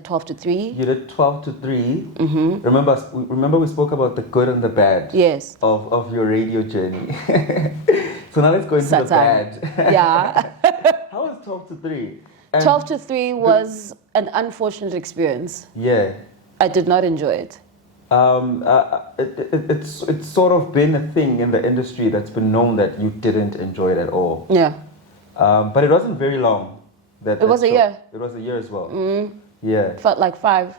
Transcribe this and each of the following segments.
12 to 3. You did 12 to 3. Remember we spoke about the good and the bad Yes. of your radio journey. So now let's go into the bad. Yeah. How was 12 to 3? And 12 to 3 was an unfortunate experience. Yeah. I did not enjoy it. It's sort of been a thing in the industry that's been known that you didn't enjoy it at all. Yeah. But it wasn't very long. It was a year. It was a year as well. Yeah. Felt like 5.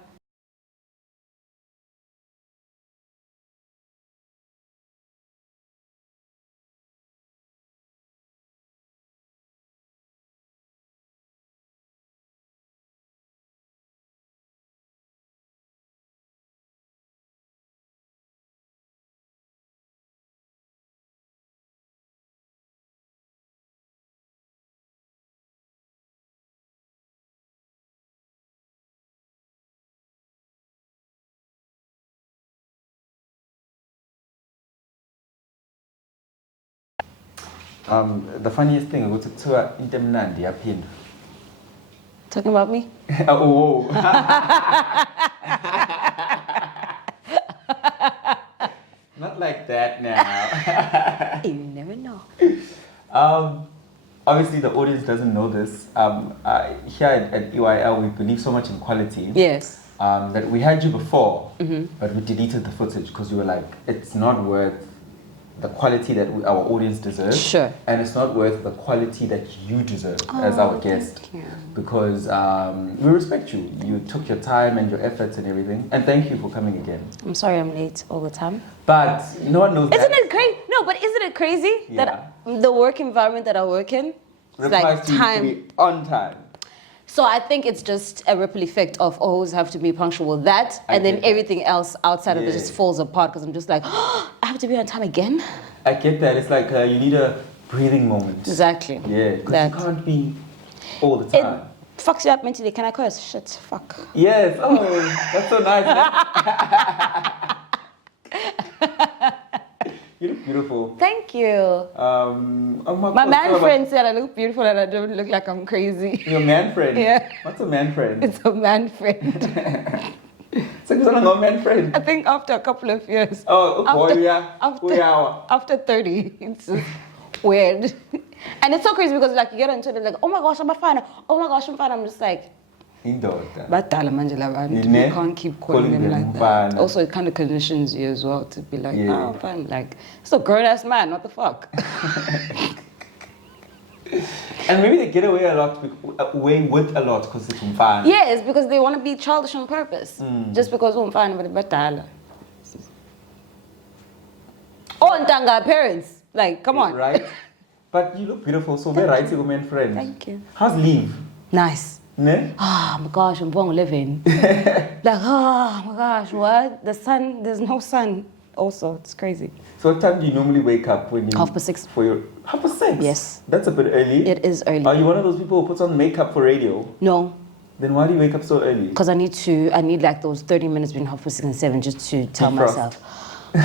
The funniest thing was to intemnandi yaphinda. Talking about me? Oh. Not like that now. You never know. Obviously, the audience doesn't know this. Here at EYL, we believe so much in quality. Yes. That we had you before, but we deleted the footage because we were like, it's not worth the quality that our audience deserves. Sure. And it's not worth the quality that you deserve as our guest. Thank you. Because we respect you. You took your time and your efforts and everything. And thank you for coming again. I'm sorry I'm late all the time. But no one knows Isn't that. it crazy? No, but isn't it crazy that the work environment that I work in, it's Requires like you time. to be on time. So I think it's just a ripple effect of always have to be punctual with that, and then everything else outside of it just falls apart because I'm just like, oh, I have to be on time again. I get that. It's like you need a breathing moment. Exactly. Yeah, because you can't be all the time. It fucks you up mentally. Can I curse? Shit, fuck. Yes. Oh, that's so nice. You look beautiful. Thank you. My man friend said I look beautiful and I don't look like I'm crazy. Your man friend? Yeah. What's a man friend? It's a man friend. So you're not a man friend? I think after a couple of years. Oh, boy, yeah. After 30, it's just weird. And it's so crazy because like you get into it like, oh my gosh, I'm fine. Oh my gosh, I'm fine. I'm just like, but you can't keep calling them like that. Also, it kind of conditions you as well to be like, oh, I'm fine. Like, it's a grown-ass man. What the fuck? And maybe they get away with a lot because it's fun. Yes, because they want to be childish on purpose. Just because I'm fine, but oh, Ntanga parents. Like, come on. Right? But you look beautiful, so we're right, man friend. Thank you. How's leave? Nice. Ne? Oh my gosh, I'm born living. Like, oh my gosh, what? The sun, there's no sun. Also, it's crazy. So what time do you normally wake up when you... 6:30. For your... 6:30? Yes. That's a bit early. It is early. Are you one of those people who puts on makeup for radio? No. Then why do you wake up so early? Because I need like those 30 minutes between 6:30 and 7 just to tell myself,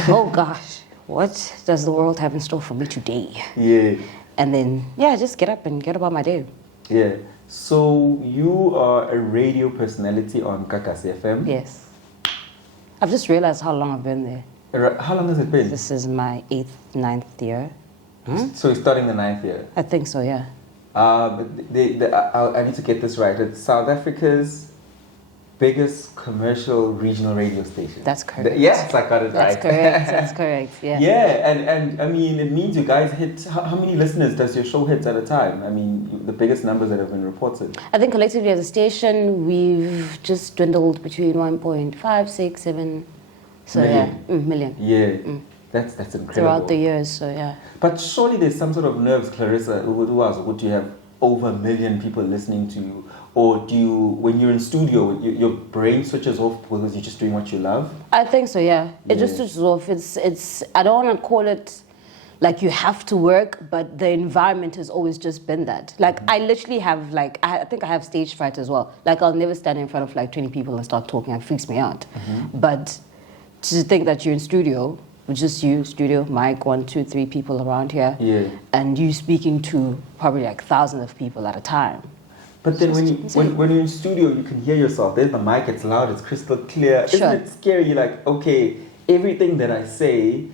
oh gosh, what does the world have in store for me today? Yeah. And then, just get up and get about my day. Yeah. So you are a radio personality on Kakasi FM? Yes. I've just realized how long I've been there. How long has it been? This is my 8th, 9th year. So you're starting the 9th year? I think so, yeah. I need to get this right. It's South Africa's biggest commercial regional radio station. That's correct. Yes, I got it That's right. correct. That's correct. Yeah. Yeah, and I mean, it means you guys hit. How many listeners does your show hit at a time? I mean, the biggest numbers that have been reported. I think collectively as a station, we've just dwindled between 1.5, 6, 7. So million. Yeah. That's incredible. Throughout the years, so yeah. But surely there's some sort of nerves, Clarissa. Would you have over 1 million people listening to you? Or do you, when you're in studio, your brain switches off because you're just doing what you love? I think so, yeah. It just switches off. It's. I don't want to call it like you have to work, but the environment has always just been that. Like I literally have I think I have stage fright as well. Like I'll never stand in front of like 20 people and start talking. It freaks me out. But to think that you're in studio, with just you, studio, mic, 1, 2, 3 people around here, and you speaking to probably like thousands of people at a time. But then when you're in studio, you can hear yourself. There's the mic, it's loud, it's crystal clear. Sure. Isn't it scary? You're like, okay, everything that I say,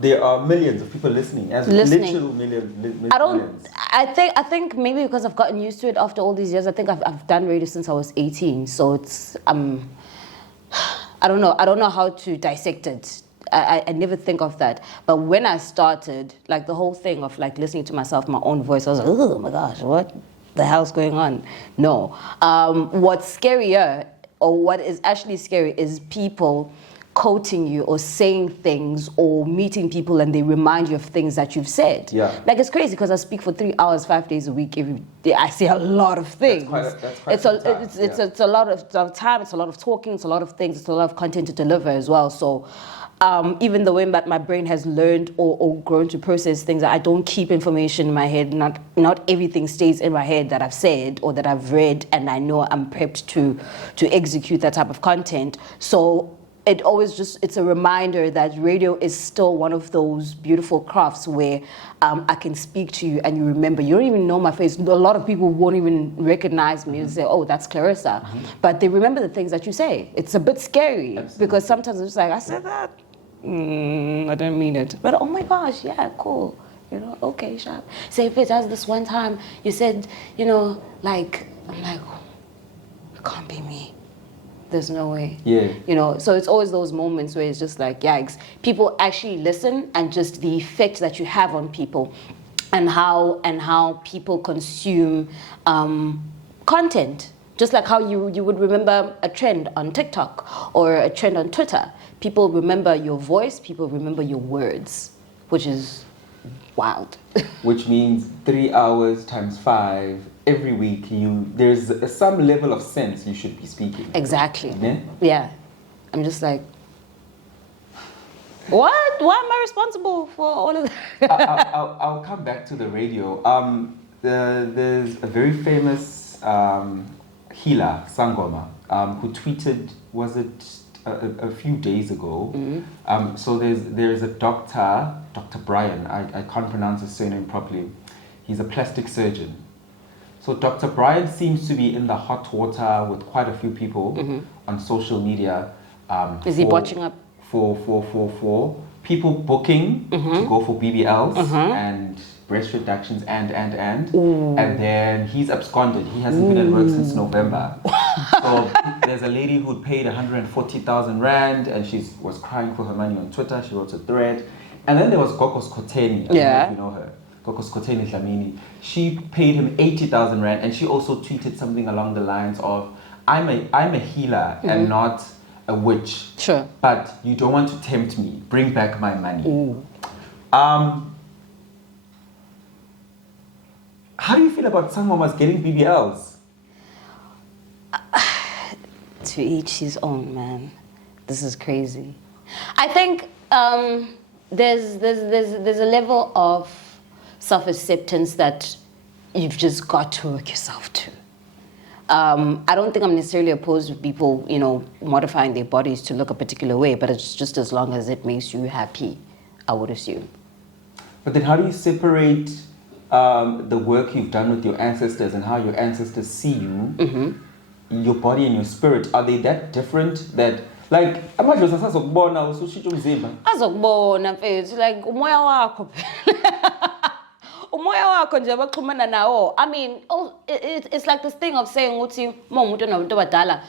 there are millions of people listening. Literal millions. I think maybe because I've gotten used to it after all these years. I think I've done radio since I was 18. So it's I don't know how to dissect it. I never think of that. But when I started, like the whole thing of like listening to myself, my own voice, I was like, oh my gosh, what the hell's going on? No. What's scarier, or what is actually scary, is people quoting you or saying things or meeting people and they remind you of things that you've said. Yeah. Like it's crazy because I speak for 3 hours, 5 days a week. Every day. I say a lot of things. It's a lot of time, it's a lot of talking, it's a lot of things, it's a lot of content to deliver as well. So even the way that my brain has learned or grown to process things, I don't keep information in my head. Not everything stays in my head that I've said or that I've read, and I know I'm prepped to execute that type of content. So it always it's a reminder that radio is still one of those beautiful crafts where I can speak to you and you remember. You don't even know my face. A lot of people won't even recognize me and say, oh, that's Clarissa. But they remember the things that you say. It's a bit scary because sometimes it's like, I said that. I don't mean it. But oh my gosh, yeah, cool. You know, okay, sharp. Say, if it does this one time, you said, you know, like, I'm like, it can't be me. There's no way. Yeah. You know, so it's always those moments where it's just like, yikes. People actually listen, and just the effect that you have on people and how people consume content. Just like how you would remember a trend on TikTok or a trend on Twitter. People remember your voice, people remember your words, which is wild. Which means 3 hours times 5 every week. There's some level of sense you should be speaking. Exactly. Yeah. Yeah. I'm just like, what? Why am I responsible for all of that? I'll come back to the radio. There's a very famous healer, Sangoma, who tweeted, was it a few days ago? So there's a doctor, Dr. Brian, I can't pronounce his surname properly. He's a plastic surgeon. So Dr. Brian seems to be in the hot water with quite a few people on social media. Is he watching up? For people booking to go for BBLs and breast reductions and then he's absconded. He hasn't been at work since November. So there's a lady who paid 140,000 rand and she was crying for her money on Twitter. She wrote a thread. And then there was Gokos Koteni. I don't know if you know her. Gokos Koteni Dlamini. She paid him 80,000 rand and she also tweeted something along the lines of, I'm a healer and not a witch. Sure. But you don't want to tempt me. Bring back my money. How do you feel about Sangomas getting BBLs? To each his own, man. This is crazy. I think there's a level of self-acceptance that you've just got to work yourself to. I don't think I'm necessarily opposed to people, you know, modifying their bodies to look a particular way, but it's just as long as it makes you happy, I would assume. But then how do you separate the work you've done with your ancestors and how your ancestors see you, your body and your spirit? Are they that different that, like, amadlozi asazokubona usushintsha umzimba? Azokubona mfethu, like umoya wakho umoya wakho nje abaxhumana nawo. I mean, it's like this thing of saying uthi umuntu nabantu abadala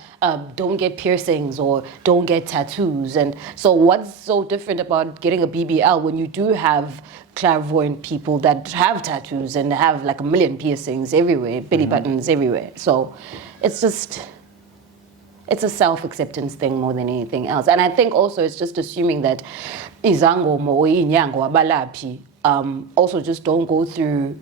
don't get piercings or don't get tattoos. And so what's so different about getting a BBL when you do have clairvoyant people that have tattoos and have like 1 million piercings everywhere, belly buttons everywhere? So it's a self-acceptance thing more than anything else. And I think also it's just assuming that izangoma or inyango abalaphi also just don't go through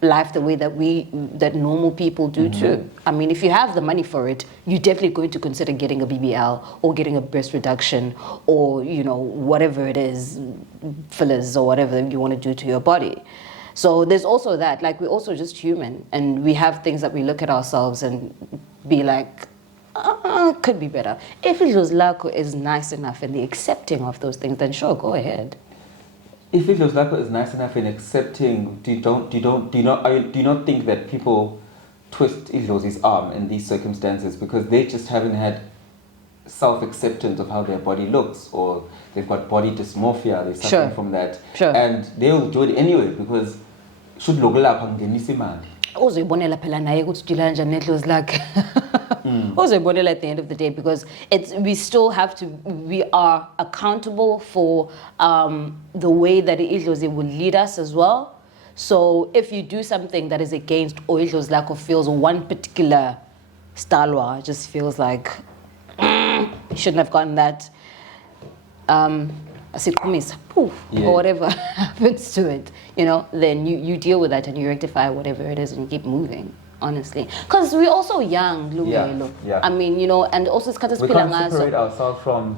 life the way that normal people do too. I mean, if you have the money for it, you're definitely going to consider getting a BBL or getting a breast reduction or, you know, whatever it is, fillers or whatever you want to do to your body. So there's also that, like, we're also just human and we have things that we look at ourselves and be like, could be better. If Ilozlako is nice enough and the accepting of those things, then sure, go ahead. If Ilozlako is nice enough in accepting, do you not think that people twist Idlozi's arm in these circumstances because they just haven't had self-acceptance of how their body looks, or they've got body dysmorphia, they're suffering from that. And they'll do it anyway because should lokulapha ngenisa imali. Uzoyibonela phela naye ukuthi udila kanjani nedlozi lakhe. Uzoyibonela at the end of the day because we are accountable for the way that idlozi will lead us as well. So if you do something that is against or idlozi lakho feels one particular style just feels like you shouldn't have gotten that or whatever happens to it, then you deal with that and you rectify whatever it is and you keep moving, honestly. Because we're also young, I mean, and also it's we can't separate ourselves from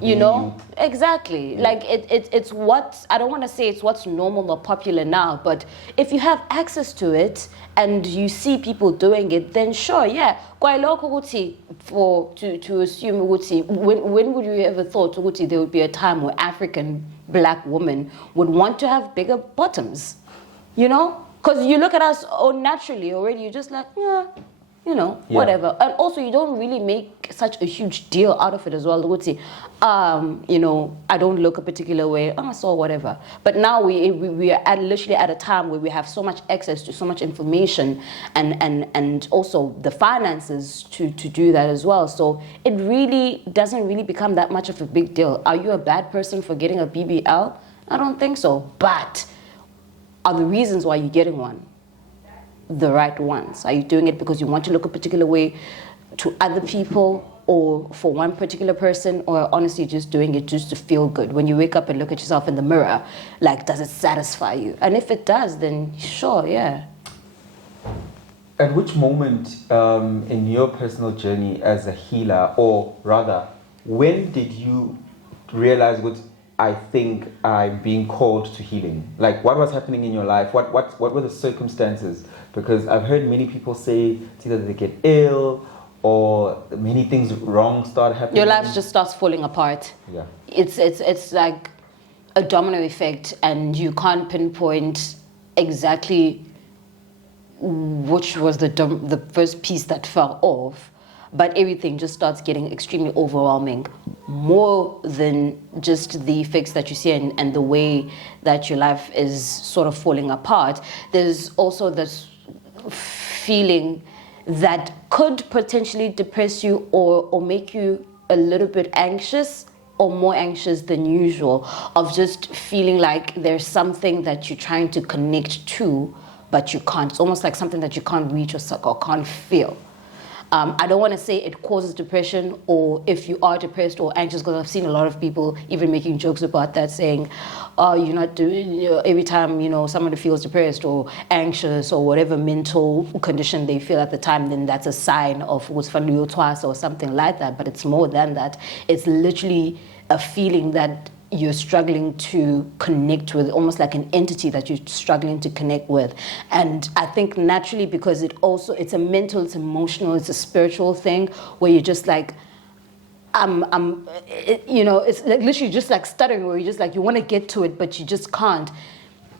exactly. Like it's what, I don't want to say it's what's normal or popular now, but if you have access to it and you see people doing it, then sure, yeah. To assume when would you ever thought there would be a time where African black women would want to have bigger bottoms, because you look at us naturally already, you're just like, whatever. And also you don't really make such a huge deal out of it as well. I don't look a particular way, so whatever. But now we are literally at a time where we have so much access to so much information and also the finances to do that as well. So it really doesn't really become that much of a big deal. Are you a bad person for getting a BBL? I don't think so. But are the reasons why you're getting one the right ones? Are you doing it because you want to look a particular way to other people or for one particular person, or honestly just doing it just to feel good? When you wake up and look at yourself in the mirror, like, does it satisfy you? And if it does, then sure, yeah. At which moment in your personal journey as a healer, or rather, when did you realize I think I'm being called to healing? Like, what was happening in your life? What were the circumstances? Because I've heard many people say it's either they get ill or many things wrong start happening. Your life just starts falling apart. Yeah. It's like a domino effect, and you can't pinpoint exactly which was the first piece that fell off. But everything just starts getting extremely overwhelming, more than just the effects that you see and the way that your life is sort of falling apart. There's also this feeling that could potentially depress you or make you a little bit anxious or more anxious than usual, of just feeling like there's something that you're trying to connect to, but you can't. It's almost like something that you can't reach or can't feel. I don't want to say it causes depression, or if you are depressed or anxious, because I've seen a lot of people even making jokes about that, saying, oh, you're not doing, every time, somebody feels depressed or anxious or whatever mental condition they feel at the time, then that's a sign of what's twice or something like that. But it's more than that. It's literally a feeling that you're struggling to connect with, almost like an entity that you're struggling to connect with. And I think naturally, because it's a mental, it's emotional, it's a spiritual thing, where you're just like, it's like literally just like stuttering, where you're just like, you want to get to it, but you just can't.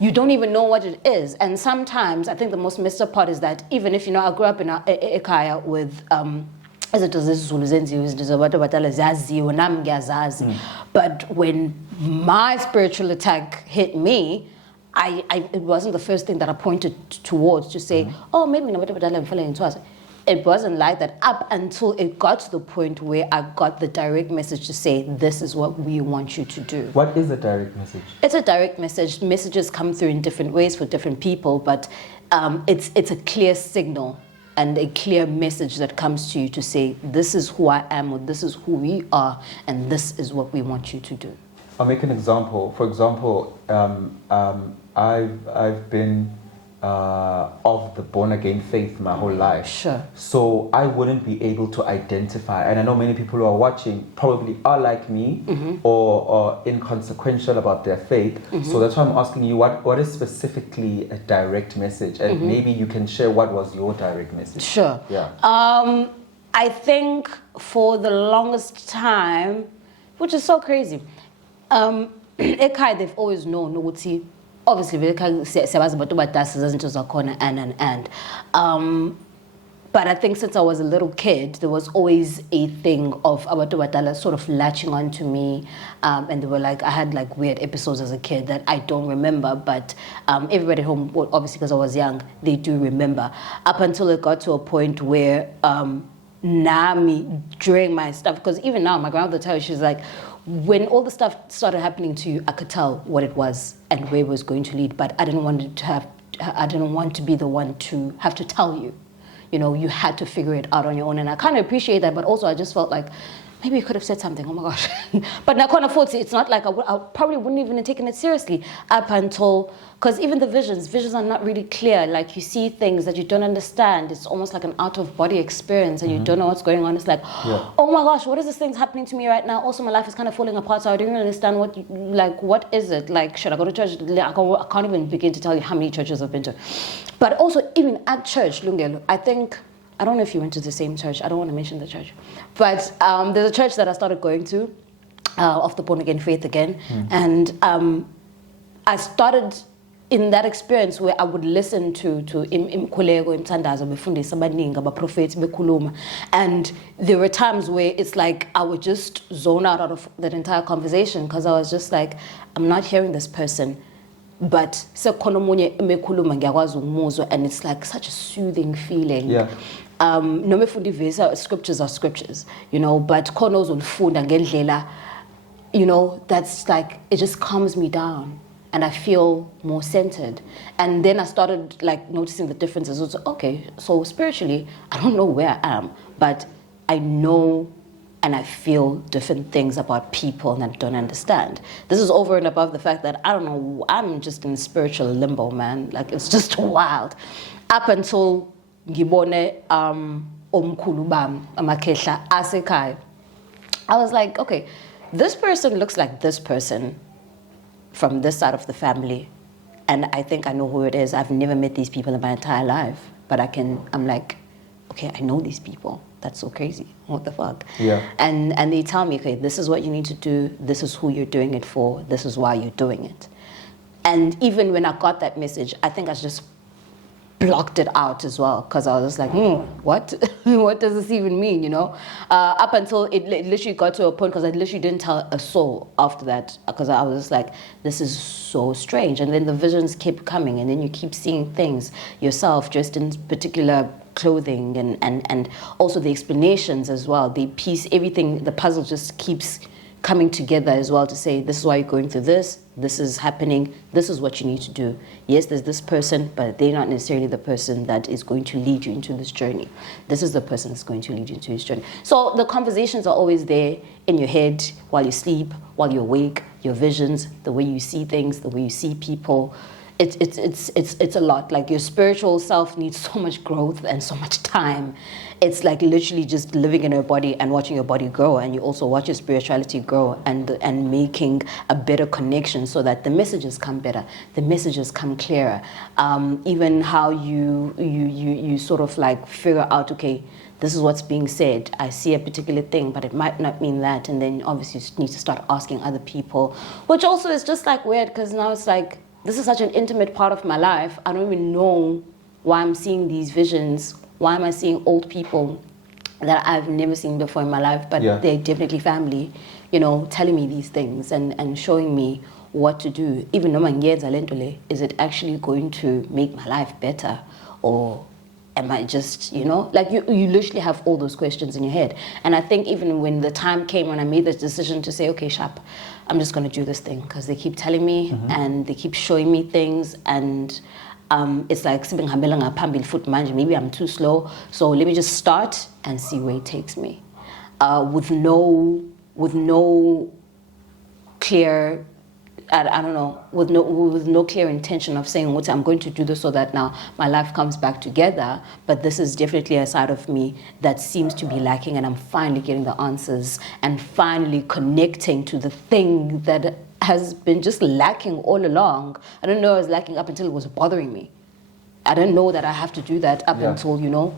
You don't even know what it is. And sometimes, I think the most messed up part is that even if, I grew up in Ekaya with, but when my spiritual attack hit me, it wasn't the first thing that I pointed towards to say, oh, maybe it wasn't like that up until it got to the point where I got the direct message to say, this is what we want you to do. What is a direct message? It's a direct message. Messages come through in different ways for different people, but it's a clear signal and a clear message that comes to you to say, this is who I am, or this is who we are, and this is what we want you to do. I'll make an example. For example, I've been of the born-again faith my whole life. Sure. So I wouldn't be able to identify, and I know many people who are watching probably are like me, or inconsequential about their faith. So that's why I'm asking you, what is specifically a direct message? And maybe you can share what was your direct message. Sure. Yeah. I think for the longest time, which is so crazy, they've always known ukuthi, obviously siyabazi abantu badasa zazinto zakhona and But I think since I was a little kid, there was always a thing of abantu badala sort of latching on to me. And they were like, I had like weird episodes as a kid that I don't remember, but everybody at home, well, obviously because I was young, they do remember. Up until it got to a point where Nami, during my stuff, because even now my grandmother tells, she's like, when all the stuff started happening to you, I could tell what it was and where it was going to lead, but I didn't want to be the one to have to tell you. You know, you had to figure it out on your own. And I kind of appreciate that, but also I just felt like, maybe you could have said something, oh my gosh. But now, it's not like I probably wouldn't even have taken it seriously up until, because even the visions are not really clear. Like you see things that you don't understand. It's almost like an out-of-body experience and you don't know what's going on. It's like, oh my gosh, what is this thing happening to me right now? Also, my life is kind of falling apart, so I don't even understand what is it? Like, should I go to church? I can't even begin to tell you how many churches I've been to. But also, even at church, Lungelo, I don't know if you went to the same church. I don't want to mention the church. But there's a church that I started going to, of the born again faith again. And I started in that experience where I would listen to imkhuleko, imthandazo, befundisa abaningi, abaprofethi bekhuluma. And there were times where it's like I would just zone out of that entire conversation because I was just like, I'm not hearing this person. But and it's like such a soothing feeling. Yeah. Scriptures are scriptures, you know, but konos unfunda ngendlela, you know, that's like, it just calms me down and I feel more centered. And then I started like noticing the differences. It's okay, so spiritually, I don't know where I am, but I know and I feel different things about people and I don't understand. This is over and above the fact that, I don't know, I'm just in spiritual limbo, man. Like, it's just wild. Up until ngibone omkhulu bam amakhehla asekhaya. I was like, okay, this person looks like this person from this side of the family. And I think I know who it is. I've never met these people in my entire life. But I'm like, okay, I know these people. That's so crazy. What the fuck? Yeah. And they tell me, okay, this is what you need to do. This is who you're doing it for. This is why you're doing it. And even when I got that message, I think I just blocked it out as well because I was just like, what? What does this even mean, you know? Up until it literally got to a point because I literally didn't tell a soul after that because I was just like, this is so strange. And then the visions kept coming and then you keep seeing things yourself dressed in particular clothing and also the explanations as well. They piece everything, the puzzle just keeps coming together as well to say, this is why you're going through this is happening, this is what you need to do. Yes, there's this person, but they're not necessarily the person that is going to lead you into this journey. This is the person that's going to lead you into this journey. So the conversations are always there in your head while you sleep, while you're awake, your visions, the way you see things, the way you see people. It's a lot. Like your spiritual self needs so much growth and so much time. It's like literally just living in your body and watching your body grow, and you also watch your spirituality grow and making a better connection so that the messages come better, the messages come clearer. Even how you sort of like figure out, okay, this is what's being said. I see a particular thing, but it might not mean that. And then obviously you need to start asking other people, which also is just like weird because now it's like, this is such an intimate part of my life. I don't even know why I'm seeing these visions. Why am I seeing old people that I've never seen before in my life, but they're definitely family, you know, telling me these things and showing me what to do. Even though is it actually going to make my life better? Or am I just, you know, like you literally have all those questions in your head. And I think even when the time came when I made this decision to say, okay, Sharp, I'm just going to do this thing because they keep telling me and they keep showing me things and it's like maybe I'm too slow, so let me just start and see where it takes me with no clear I don't know, with no clear intention of saying what I'm going to do this so that now my life comes back together. But this is definitely a side of me that seems to be lacking, and I'm finally getting the answers and finally connecting to the thing that has been just lacking all along. I didn't know I was lacking up until it was bothering me. I didn't know that I have to do that up until, you know,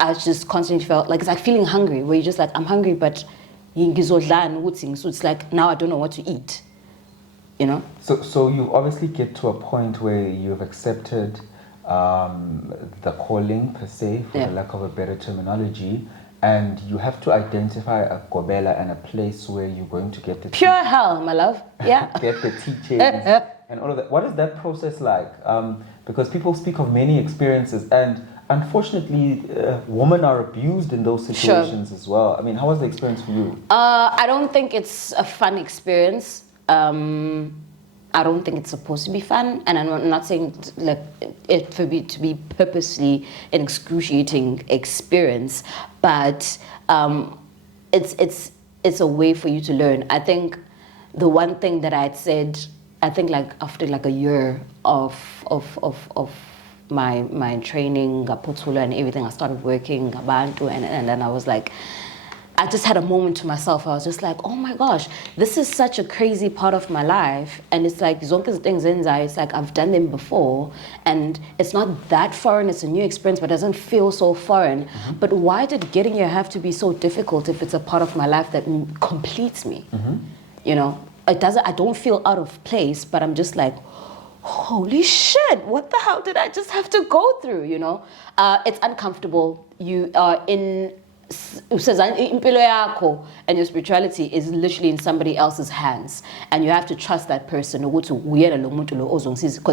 I just constantly felt like it's like feeling hungry, where you're just like, I'm hungry, but so it's like now I don't know what to eat. You know? So you obviously get to a point where you've accepted the calling per se, for the lack of a better terminology, and you have to identify a gobela and a place where you're going to get the pure hell, my love. Yeah. Get the teachings and all of that. What is that process like? Because people speak of many experiences, and unfortunately, women are abused in those situations as well. I mean, how was the experience for you? I don't think it's a fun experience. I don't think it's supposed to be fun, and I'm not saying like it for me to be purposely an excruciating experience, but it's a way for you to learn. I think the one thing that I'd said, I think like after like a year of my training, and everything, I started working Abantu, and then I was like, I just had a moment to myself. I was just like, oh my gosh, this is such a crazy part of my life. And it's like, zonke things it's like I've done them before. And it's not that foreign, it's a new experience, but it doesn't feel so foreign. Mm-hmm. But why did getting here have to be so difficult if it's a part of my life that completes me? Mm-hmm. You know, I don't feel out of place, but I'm just like, holy shit, what the hell did I just have to go through, you know? It's uncomfortable. You are in... and your spirituality is literally in somebody else's hands, and you have to trust that person, because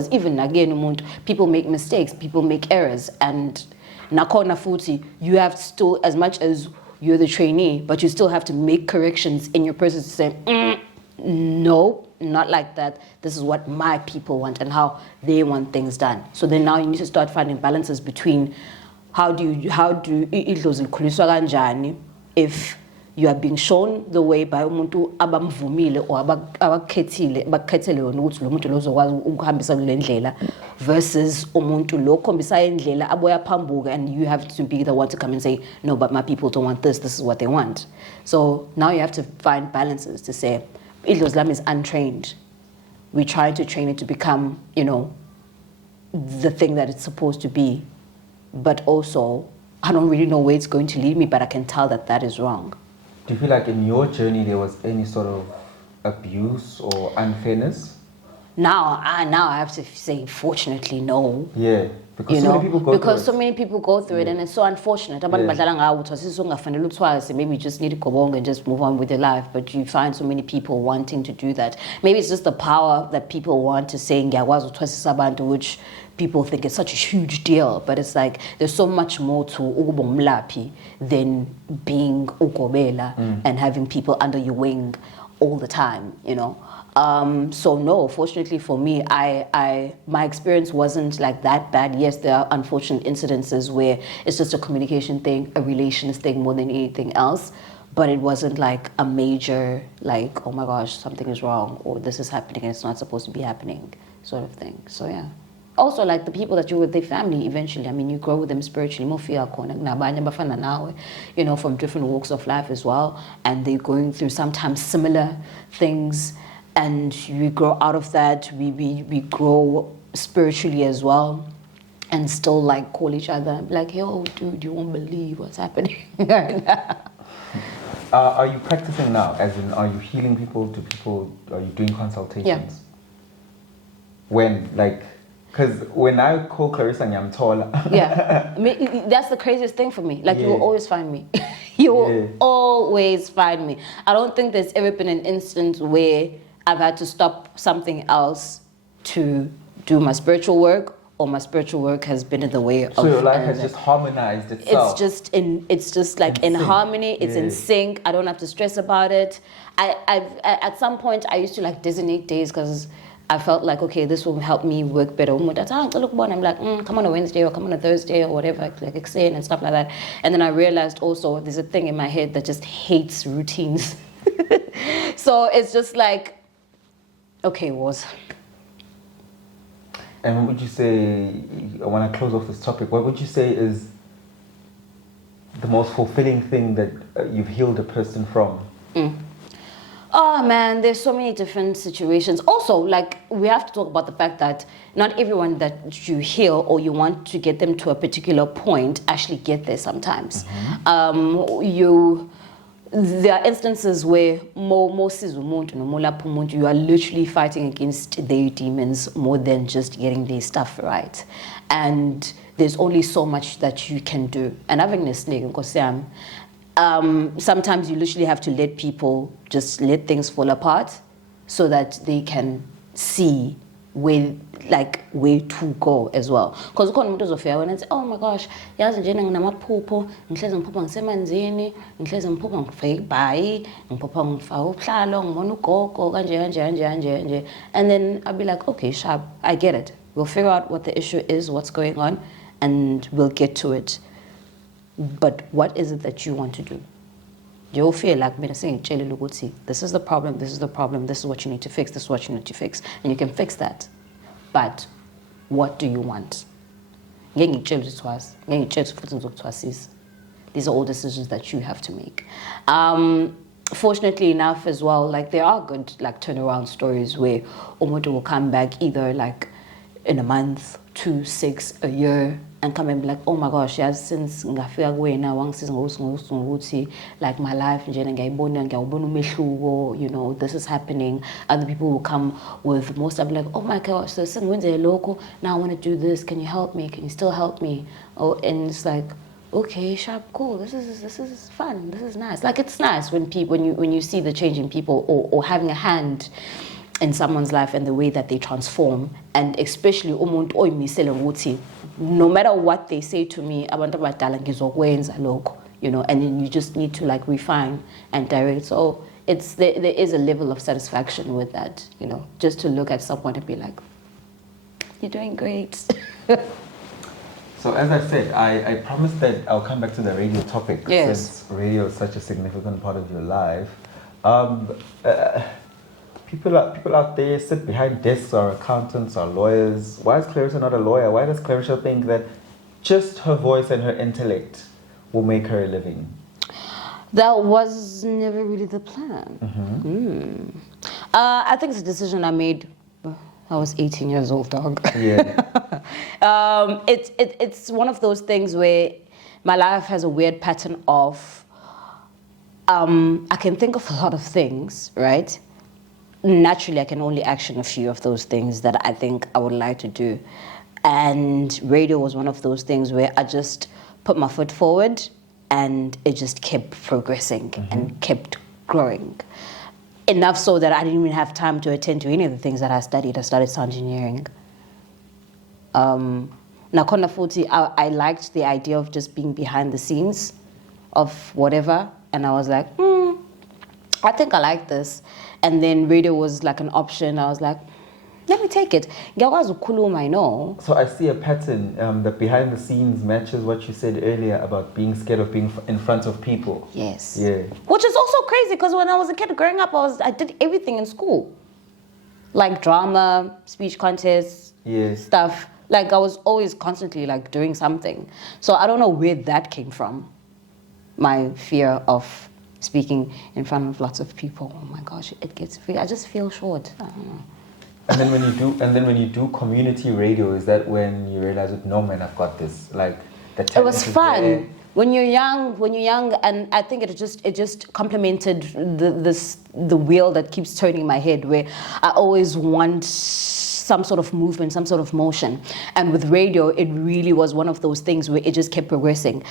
even again people make mistakes, people make errors, and nakona futi, you have still, as much as you're the trainee, but you still have to make corrections in your person to say no, not like that, this is what my people want and how they want things done. So then now you need to start finding balances between how do if you are being shown the way by umuntu abamvumile or abakhethile ukuthi lo muntu lozokwazi ukuhambisa kule ndlela versus umuntu lo khombisa indlela aboya phambuka, and you have to be the one to come and say no, but my people don't want this is what they want. So now you have to find balances to say Idlozlam is untrained, we try to train it to become, you know, the thing that it's supposed to be. But also, I don't really know where it's going to lead me, but I can tell that that is wrong. Do you feel like in your journey there was any sort of abuse or unfairness? Now I have to say, fortunately, no. Yeah, because so many people go through it, and it's so unfortunate. Maybe you just need to go on and just move on with your life, but you find so many people wanting to do that. Maybe it's just the power that people want to say, which people think it's such a huge deal, but it's like there's so much more to ubomlapi than being ukobela and having people under your wing all the time, you know. So no, fortunately for me, my experience wasn't like that bad. Yes, there are unfortunate incidences where it's just a communication thing, a relations thing more than anything else, but it wasn't like a major, like, oh my gosh, something is wrong, or this is happening and it's not supposed to be happening, sort of thing. So yeah. Also, like the people that you're with, their family eventually. I mean, you grow with them spiritually. You know, from different walks of life as well. And they're going through sometimes similar things. And we grow out of that. We grow spiritually as well. And still like call each other. Like, yo, dude, you won't believe what's happening right now. Are you practicing now? As in, are you healing people? Are you doing consultations? Yeah. When, like... Because when I call Clarissa Nyamtola... Yeah, that's the craziest thing for me. Like, you will always find me. You will always find me. I don't think there's ever been an instance where I've had to stop something else to do my spiritual work, or my spiritual work has been in the way of... So your life has just harmonized itself. It's just like in harmony, it's in sync. I don't have to stress about it. At some point, I used to like designate days because I felt like, okay, this will help me work better. I'm like, come on a Wednesday or come on a Thursday or whatever, like extend and stuff like that. And then I realized also there's a thing in my head that just hates routines. So it's just like, okay, And what would you say, I want to close off this topic, what would you say is the most fulfilling thing that you've healed a person from? Oh man, there's so many different situations. Also, like, we have to talk about the fact that not everyone that you heal or you want to get them to a particular point actually get there sometimes. there are instances where you are literally fighting against their demons more than just getting their stuff right. And there's only so much that you can do. And having this sometimes you literally have to let people just let things fall apart so that they can see where to go as well. Because when I say, oh my gosh, yazi njena nginamaphupho, ngihlezi ngiphupha ngisemanzini, ngihlezi ngiphupha ngifake ibhayi, ngiphupha ngifaka ubuhlalo, ngibona ugogo kanje. And then I'll be like, okay, sharp, I get it. We'll figure out what the issue is, what's going on, and we'll get to it. But what is it that you want to do? You'll feel like this is the problem, this is the problem, this is what you need to fix, this is what you need to fix. And you can fix that. But what do you want? These are all decisions that you have to make. Fortunately enough as well, like there are good turnaround stories where Omoto will come back either like in a month, 2, 6, a year, and come and be like, oh my gosh, yeah, since ngafika kuwena wangisiza like my life you know, this is happening. Other people will come with more stuff like, oh my gosh, so local, now I want to do this, can you help me? Can you still help me? Oh, and it's like, okay, sharp, cool, this is fun, this is nice. Like it's nice when you see the change in people or having a hand in someone's life and the way that they transform. And especially no matter what they say to me, you know, and then you just need to like refine and direct. So there is a level of satisfaction with that, you know, just to look at someone and be like, you're doing great. So as I said, I promised that I'll come back to the radio topic, yes, since radio is such a significant part of your life. People out there sit behind desks, or accountants, or lawyers. Why is Clarissa not a lawyer? Why does Clarissa think that just her voice and her intellect will make her a living? That was never really the plan. I think it's a decision I made. I was 18 years old, dog. Yeah. It's one of those things where my life has a weird pattern of I can think of a lot of things, right? Naturally, I can only action a few of those things that I think I would like to do. And radio was one of those things where I just put my foot forward and it just kept progressing and kept growing. Enough so that I didn't even have time to attend to any of the things that I studied. I studied sound engineering. Nakona Futi, I liked the idea of just being behind the scenes of whatever. And I was like, I think I like this. And then radio was like an option. I was like, let me take it. I know. So I see a pattern that behind the scenes matches what you said earlier about being scared of being in front of people. Yes. Yeah. Which is also crazy because when I was a kid growing up, I did everything in school. Like drama, speech contests, stuff. Like I was always constantly like doing something. So I don't know where that came from. My fear of speaking in front of lots of people. Oh my gosh, I just feel short. I don't know. And then when you do community radio, is that when you realize, no man, I've got this? Like the talent. It was fun. There. When you're young, and I think it just complemented the wheel that keeps turning in my head, where I always want some sort of movement, some sort of motion. And with radio, it really was one of those things where it just kept progressing.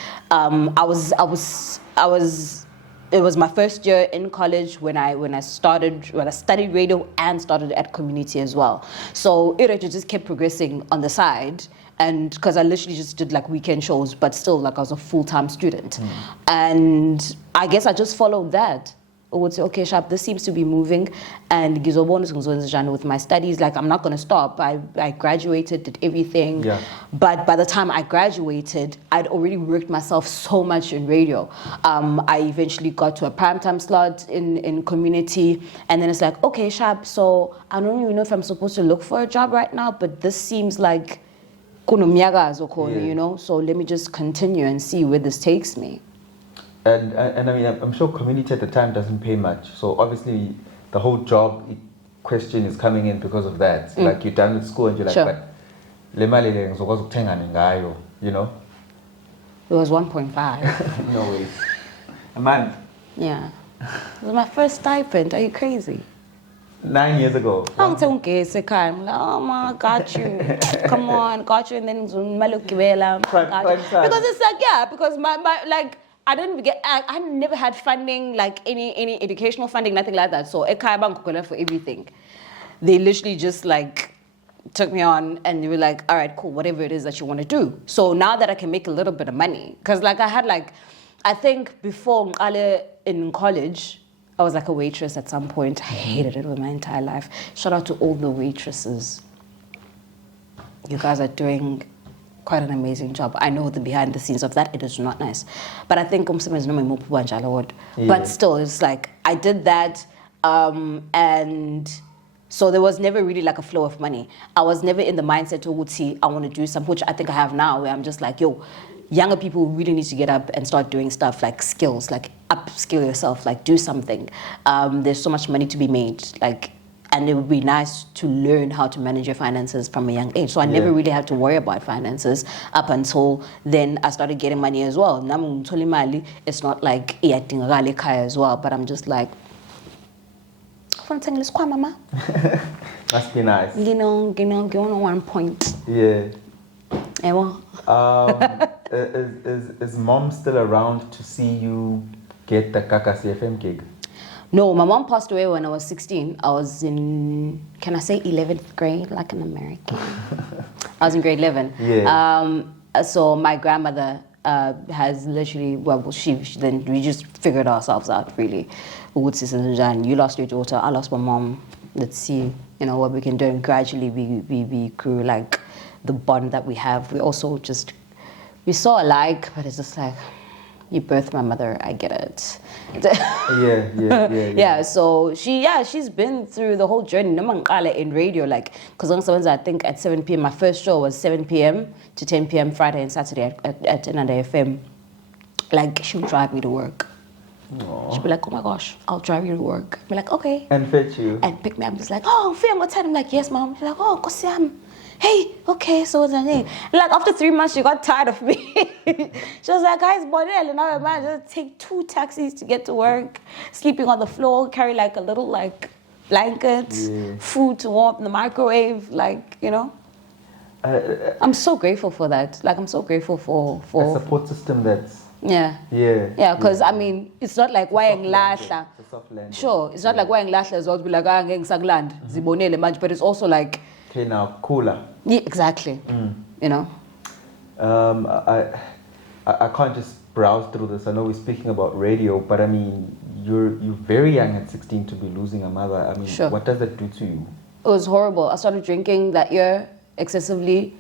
It was my first year in college when I studied radio and started at community as well. So it just kept progressing on the side, and because I literally just did like weekend shows, but still like I was a full-time student. And I guess I just followed that. I would say, okay, sharp, this seems to be moving, and with my studies, like I'm not gonna stop. I graduated, did everything. Yeah. But by the time I graduated, I'd already worked myself so much in radio. I eventually got to a primetime slot in community, and then it's like, okay, sharp, so I don't even know if I'm supposed to look for a job right now, but this seems like you know, so let me just continue and see where this takes me. And I mean, I'm sure community at the time doesn't pay much. So obviously the whole job question is coming in because of that. Like you're done with school and you're like, sure. But you know? It was 1.5. No way. Man, Yeah. It was my first stipend. Are you crazy? 9 years ago. I'm like, oh my, got you. Come on, got you. And then because it's like, yeah, because my like, I never had funding, like any educational funding, nothing like that. So for everything. They literally just like took me on and they were like, all right, cool, whatever it is that you want to do. So now that I can make a little bit of money, because like I think before in college, I was like a waitress at some point. I hated it with my entire life. Shout out to all the waitresses. You guys are doing quite an amazing job. I know the behind the scenes of that. It is not nice. But I think but still, it's like, I did that and so there was never really like a flow of money. I was never in the mindset to I want to do something, which I think I have now, where I'm just like, yo, younger people really need to get up and start doing stuff like skills, like upskill yourself, like do something. There's so much money to be made, like, and it would be nice to learn how to manage your finances from a young age. So I never really had to worry about finances up until then I started getting money as well. It's not like as well, but I'm just like, mama. Must be nice. You know, on 1 point. Yeah. Is mom still around to see you get the Kaka CFM gig? No, my mom passed away when I was 16. I was in, can I say 11th grade, like an American? I was in grade 11. Yeah. So my grandmother has literally, then we just figured ourselves out, really. You lost your daughter, I lost my mom. Let's see, what we can do. And gradually we grew, like, the bond that we have. We also just, we saw alike, but it's just like, you birthed my mother, I get it. Yeah, so she's been through the whole journey. In radio, like, because I think at 7 p.m. my first show was 7 p.m. to 10 p.m. Friday and Saturday at Another FM. Like, she would drive me to work. Aww. She'd be like, oh my gosh, I'll drive you to work. I'd be like, okay. And fetch you. And pick me up. Just like, oh, Fim, what's happening? I'm like, yes, mom. She's like, oh, Kosiam. Hey, okay, so what's her name? Like, after 3 months, she got tired of me. She was like, guys, Bonel, and now I just take 2 taxis to get to work, sleeping on the floor, carry like a little like blanket, food to warm in the microwave, like, I'm so grateful for that. Like, I'm so grateful for a support system that's Yeah, because I mean, it's not like why ngilahla. Sure, it's not like why ngilahla as well to be like ngeke ngisakuland zibonele manje, but it's also like, okay, now cooler. Yeah, exactly. I can't just browse through this. I know we're speaking about radio, but I mean, you're very young at 16 to be losing a mother. I mean, What does that do to you? It was horrible. I started drinking that year excessively.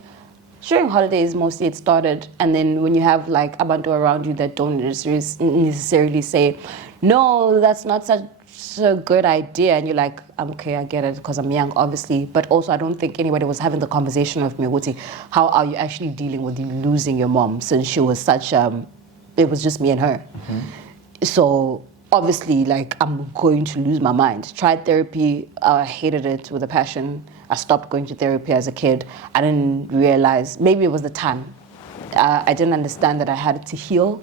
During holidays, mostly it started. And then when you have like abantu around you that don't necessarily say, no, that's not such a good idea. And you're like, okay, I get it because I'm young, obviously. But also, I don't think anybody was having the conversation with me, Wuti, how are you actually dealing with you losing your mom since she was such, it was just me and her. Mm-hmm. So obviously, like, I'm going to lose my mind. Tried therapy, I hated it with a passion. I stopped going to therapy as a kid. I didn't realize, maybe it was the time. I didn't understand that I had to heal.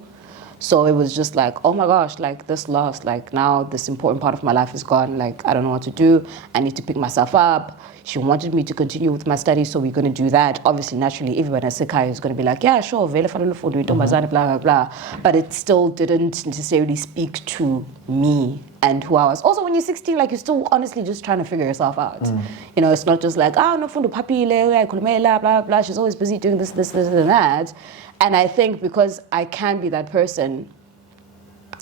So it was just like, oh my gosh, like this loss, like now this important part of my life is gone. Like, I don't know what to do. I need to pick myself up. She wanted me to continue with my studies, so we're going to do that. Obviously, naturally, everyone at Sekai is going to be like, yeah, sure, blah, blah, blah. But it still didn't necessarily speak to me and who I was. Also, when you're 16, like, you're still honestly just trying to figure yourself out. It's not just like, no, blah, blah. She's always busy doing this, and that. And I think because I can be that person,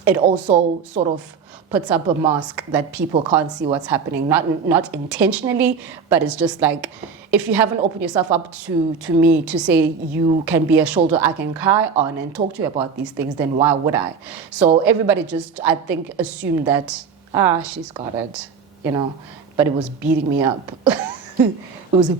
it also sort of puts up a mask that people can't see what's happening. Not intentionally, but it's just like, if you haven't opened yourself up to me to say you can be a shoulder I can cry on and talk to you about these things, then why would I? So everybody just, I think, assumed that, she's got it, but it was beating me up. It was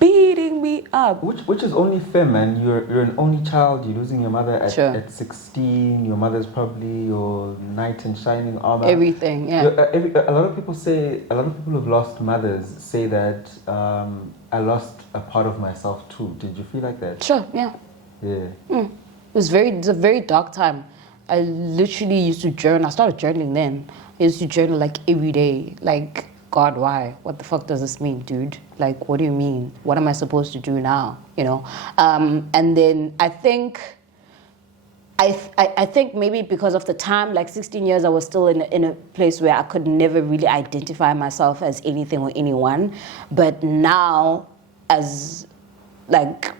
beating me up. Which is only fair, man. You're an only child. You're losing your mother at 16. Your mother's probably your knight in shining armor. Everything, yeah. A lot of people who've lost mothers say that I lost a part of myself too. Did you feel like that? Sure, yeah. Yeah. It was a very dark time. I literally used to journal. I started journaling then. I used to journal like every day. Like, God, why? What the fuck does this mean, dude? Like, what do you mean? What am I supposed to do now? You know? And then I think maybe because of the time, like 16 years, I was still in a place where I could never really identify myself as anything or anyone. But now, as like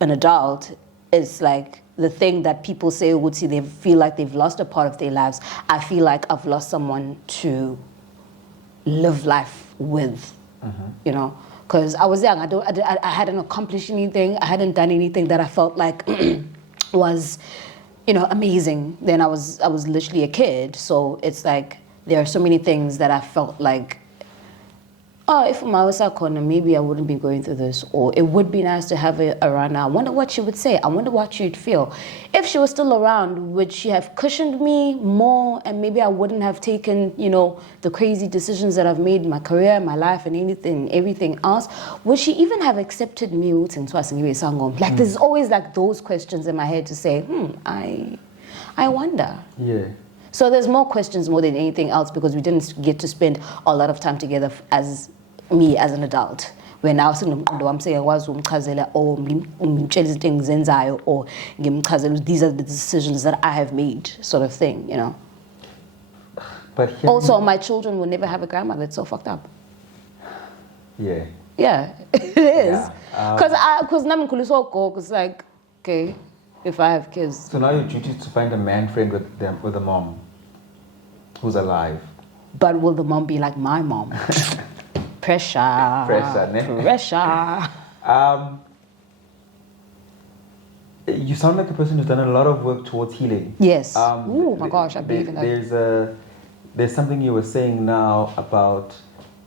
an adult, it's like the thing that people say would see they feel like they've lost a part of their lives. I feel like I've lost someone to live life with, you know, because I was young. I hadn't accomplished anything. I hadn't done anything that I felt like was, you know, amazing. Then I was literally a kid. So it's like there are so many things that I felt like, oh, if I was a corner, maybe I wouldn't be going through this, or it would be nice to have her around now. I wonder what she would say. I wonder what she'd feel. If she was still around, would she have cushioned me more, and maybe I wouldn't have taken, you know, the crazy decisions that I've made in my career, my life, and everything else? Would she even have accepted me? Like, there's always like those questions in my head to say, I wonder. Yeah. So there's more questions more than anything else, because we didn't get to spend a lot of time together as me as an adult. Where now I'm saying or these are the decisions that I have made, sort of thing, you know. But also, my children will never have a grandmother. It's so fucked up. Yeah. Yeah, it is. Because it's like, okay, if I have kids. So now your duty is to find a man friend with a mom who's alive. But will the mom be like my mom? Pressure. You sound like a person who's done a lot of work towards healing. Yes. Oh my gosh, I believe in that. There's something you were saying now about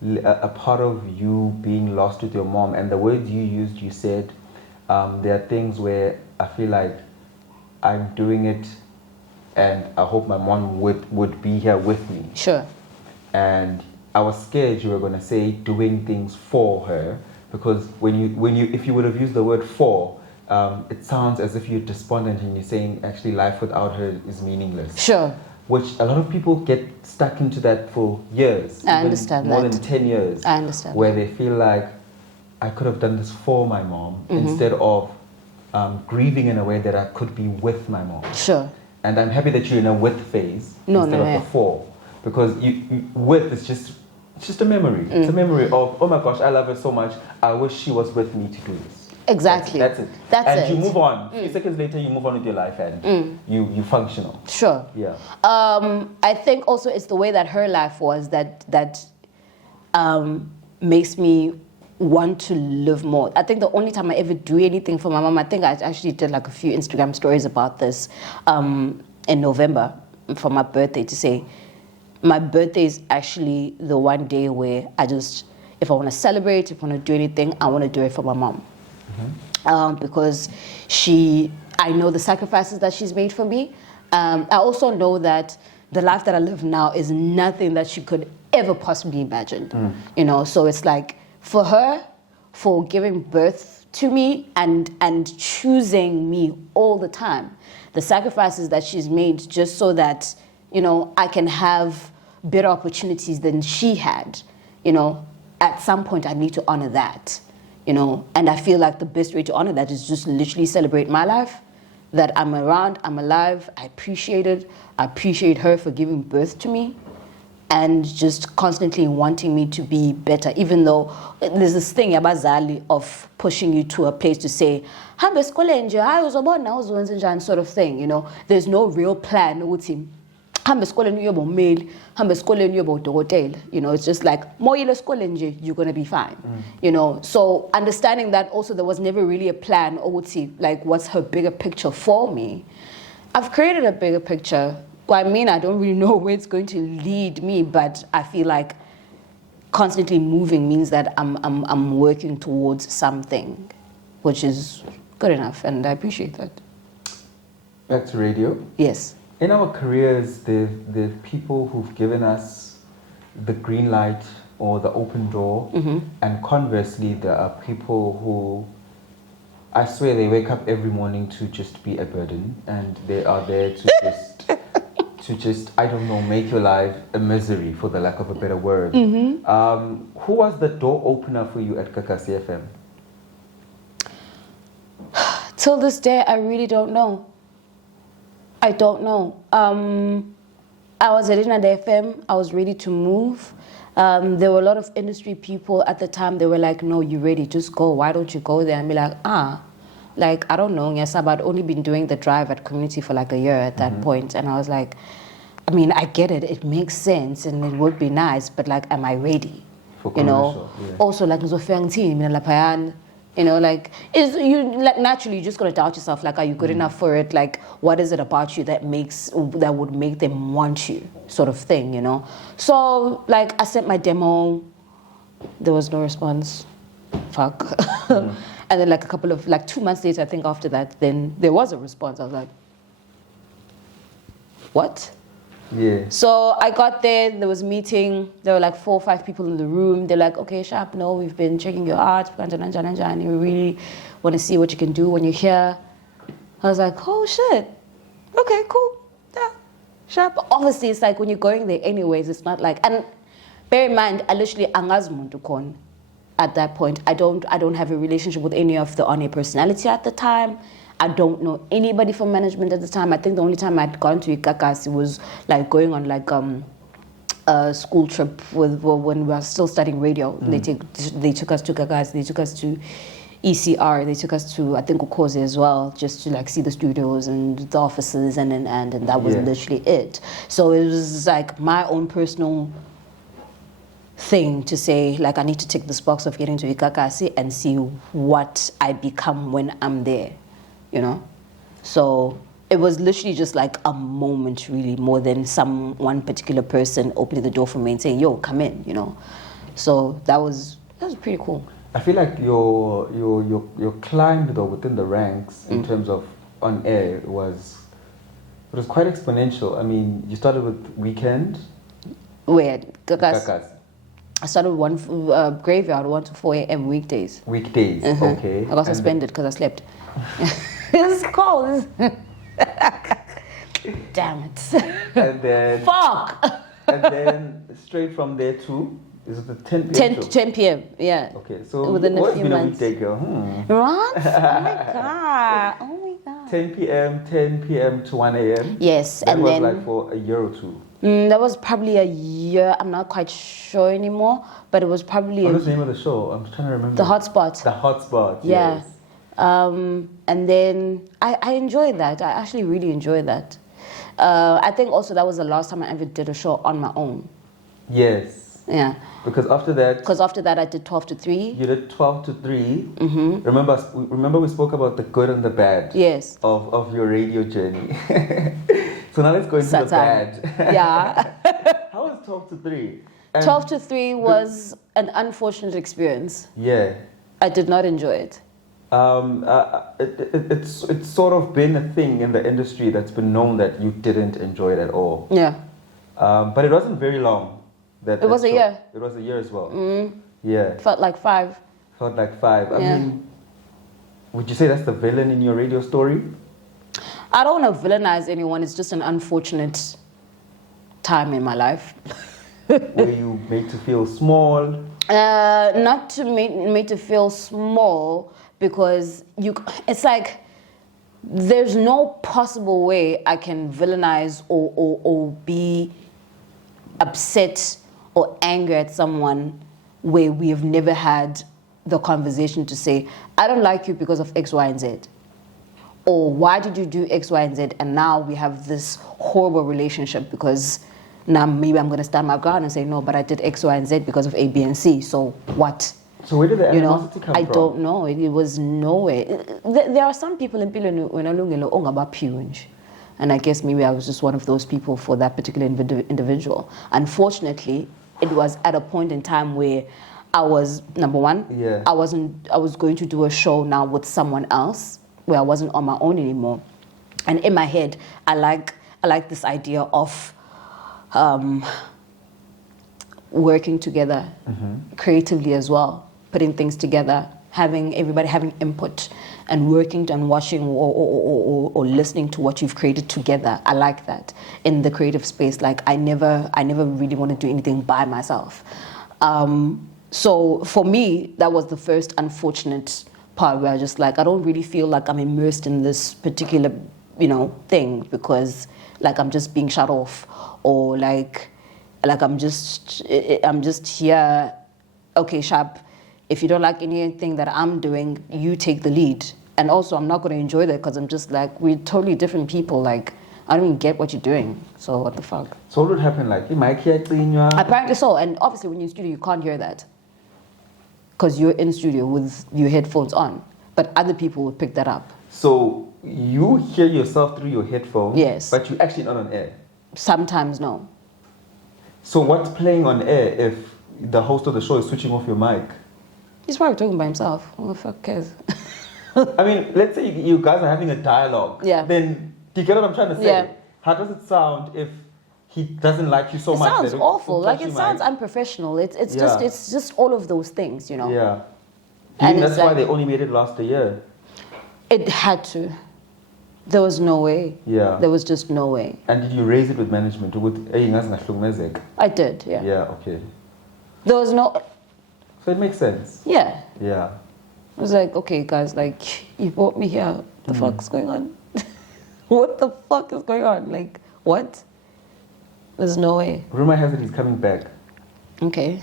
a part of you being lost with your mom, and the words you used, you said, there are things where I feel like I'm doing it and I hope my mom would be here with me. Sure. And I was scared you were going to say doing things for her, because if you would have used the word for, it sounds as if you're despondent and you're saying actually life without her is meaningless. Sure. Which a lot of people get stuck into that for years. I understand more that. More than 10 years. I understand. Where they feel like I could have done this for my mom instead of grieving in a way that I could be with my mom. Sure. And I'm happy that you're in a with phase instead of the for. Because with is just a memory. It's a memory of, oh my gosh, I love her so much. I wish she was with me to do this. Exactly. That's it. And you move on. A few seconds later, you move on with your life and you functional. Sure. Yeah. I think also it's the way that her life was that makes me want to live more. I think the only time I ever do anything for my mom, I think I actually did like a few Instagram stories about this in November for my birthday, to say my birthday is actually the one day where if I want to celebrate, if I want to do anything, I want to do it for my mom. Because I know the sacrifices that she's made for me. I also know that the life that I live now is nothing that she could ever possibly imagine. You know, so it's like for her, for giving birth to me and choosing me all the time, the sacrifices that she's made just so that, you know, I can have better opportunities than she had, you know, at some point I need to honor that. You know, and I feel like the best way to honor that is just literally celebrate my life, that I'm around, I'm alive, I appreciate it. I appreciate her for giving birth to me and just constantly wanting me to be better, even though there's this thing of pushing you to a place to say, sort of thing, you know. There's no real plan with him. You know, it's just like you're gonna be fine. You know, so understanding that also there was never really a plan or like what's her bigger picture for me. I've created a bigger picture. I mean, I don't really know where it's going to lead me, but I feel like constantly moving means that I'm working towards something, which is good enough, and I appreciate that. Back to radio. Yes. In our careers, the people who've given us the green light or the open door, and conversely, there are people who I swear they wake up every morning to just be a burden, and they are there to just I don't know, make your life a misery, for the lack of a better word. Who was the door opener for you at Kakasi FM? Till this day, I really don't know. I don't know. I was at Inada FM. I was ready to move. There were a lot of industry people at the time. They were like, no, you're ready, just go. Why don't you go there? And be like, like, I don't know. Yes, I'd only been doing the drive at community for like a year at that point. And I was like, I mean, I get it. It makes sense and it would be nice, but like, am I ready? For commercial, yeah. Also, like, like, naturally you're just gonna doubt yourself. Like, are you good enough for it? Like, what is it about you that would make them want you, sort of thing, So, like, I sent my demo. There was no response. Fuck. And then, like, 2 months later, I think after that, then there was a response. I was like, what? Yeah. So I got there was a meeting, there were like 4 or 5 people in the room. They're like, okay, Sharp, no, we've been checking your art, and we really want to see what you can do when you're here. I was like, oh shit, okay, cool, yeah, Sharp. Obviously, it's like when you're going there anyways, it's not like, and bear in mind, I literally angazmuntu kon at that point. I don't have a relationship with any of the on-air personality at the time. I don't know anybody from management at the time. I think the only time I'd gone to Ikakasi was like going on like a school trip when we were still studying radio. They took us to Ikakasi, they took us to ECR, they took us to I think Ukoze as well, just to like see the studios and the offices and that was literally it. So it was like my own personal thing to say, like, I need to tick this box of getting to Ikakasi and see what I become when I'm there. So it was literally just like a moment, really, more than one particular person opening the door for me and saying, yo, come in, So that was pretty cool. I feel like your climb though within the ranks in terms of on air was quite exponential. I mean, you started with Weekend. Where? Kakas. I started graveyard 1 to 4 a.m. weekdays. Weekdays, okay. I got suspended because I slept. It's cold. Damn it. And then... Fuck! And then straight from there to... Is it the 10 p.m. 10 p.m. Yeah. Okay, so within what a few been months. A weekday girl? Right? Oh my god. 10 p.m. to 1 a.m. Yes, that and was then like for a year or two. That was probably a year. I'm not quite sure anymore, but it was probably. What was the name of the show? I'm trying to remember. The Hotspot. The Hotspot. Yeah. Yes. And then I enjoyed that. I actually really enjoyed that. I think also that was the last time I ever did a show on my own. Yes. Yeah. Because after that I did 12 to 3. You did 12 to 3. Remember we spoke about the good and the bad. Yes. Of your radio journey. So now let's go into the bad. Yeah. How was 12 to 3? 12 to 3 was an unfortunate experience. Yeah. I did not enjoy it. It's sort of been a thing in the industry that's been known that you didn't enjoy it at all. Yeah. But it wasn't very long. It was a year. It was a year as well. Yeah. Felt like 5. Felt like 5. I mean, would you say that's the villain in your radio story? I don't want to villainize anyone. It's just an unfortunate time in my life. Were you made to feel small? Not to made to feel small, because it's like there's no possible way I can villainize or be upset or angry at someone where we have never had the conversation to say, I don't like you because of X, Y, and Z. Or why did you do X, Y, and Z? And now we have this horrible relationship because now maybe I'm going to stand my ground and say, no, but I did X, Y, and Z because of A, B, and C. So what? So where did the animosity come from? I don't know. It was nowhere. There are some people in Pilonu when I look about punge. And I guess maybe I was just one of those people for that particular individual. Unfortunately, it was at a point in time where I was, number one, I was going to do a show now with someone else, where I wasn't on my own anymore. And in my head, I like this idea of working together creatively as well, putting things together. having everybody having input and working and watching or listening to what you've created together. I like that in the creative space. Like I never really want to do anything by myself. So for me, that was the first unfortunate part where I just like, I don't really feel like I'm immersed in this particular, thing, because like I'm just being shut off, or like I'm just here. Okay, sharp. If you don't like anything that I'm doing, you take the lead. And also, I'm not going to enjoy that because I'm just like, we're totally different people. Like, I don't even get what you're doing. So what the fuck? So what would happen? Like, you might hear clean your... Apparently so. And obviously, when you're in studio, you can't hear that because you're in studio with your headphones on. But other people would pick that up. So you hear yourself through your headphones? Yes. But you're actually not on air? Sometimes, no. So what's playing on air if the host of the show is switching off your mic? He's probably talking by himself. Who the fuck cares? I mean, let's say you guys are having a dialogue. Yeah. Then, do you get what I'm trying to say? Yeah. How does it sound if he doesn't like you so much? It sounds awful. Like, it sounds unprofessional. It's just all of those things, Yeah. And that's why they only made it last a year. It had to. There was no way. Yeah. There was just no way. And did you raise it with management? I did, yeah. Yeah, okay. There was no... So it makes sense. Yeah. Yeah. I was like, okay, guys, like, you brought me here. What the fuck's going on? What the fuck is going on? Like, what? There's no way. Rumor has it he's coming back. Okay.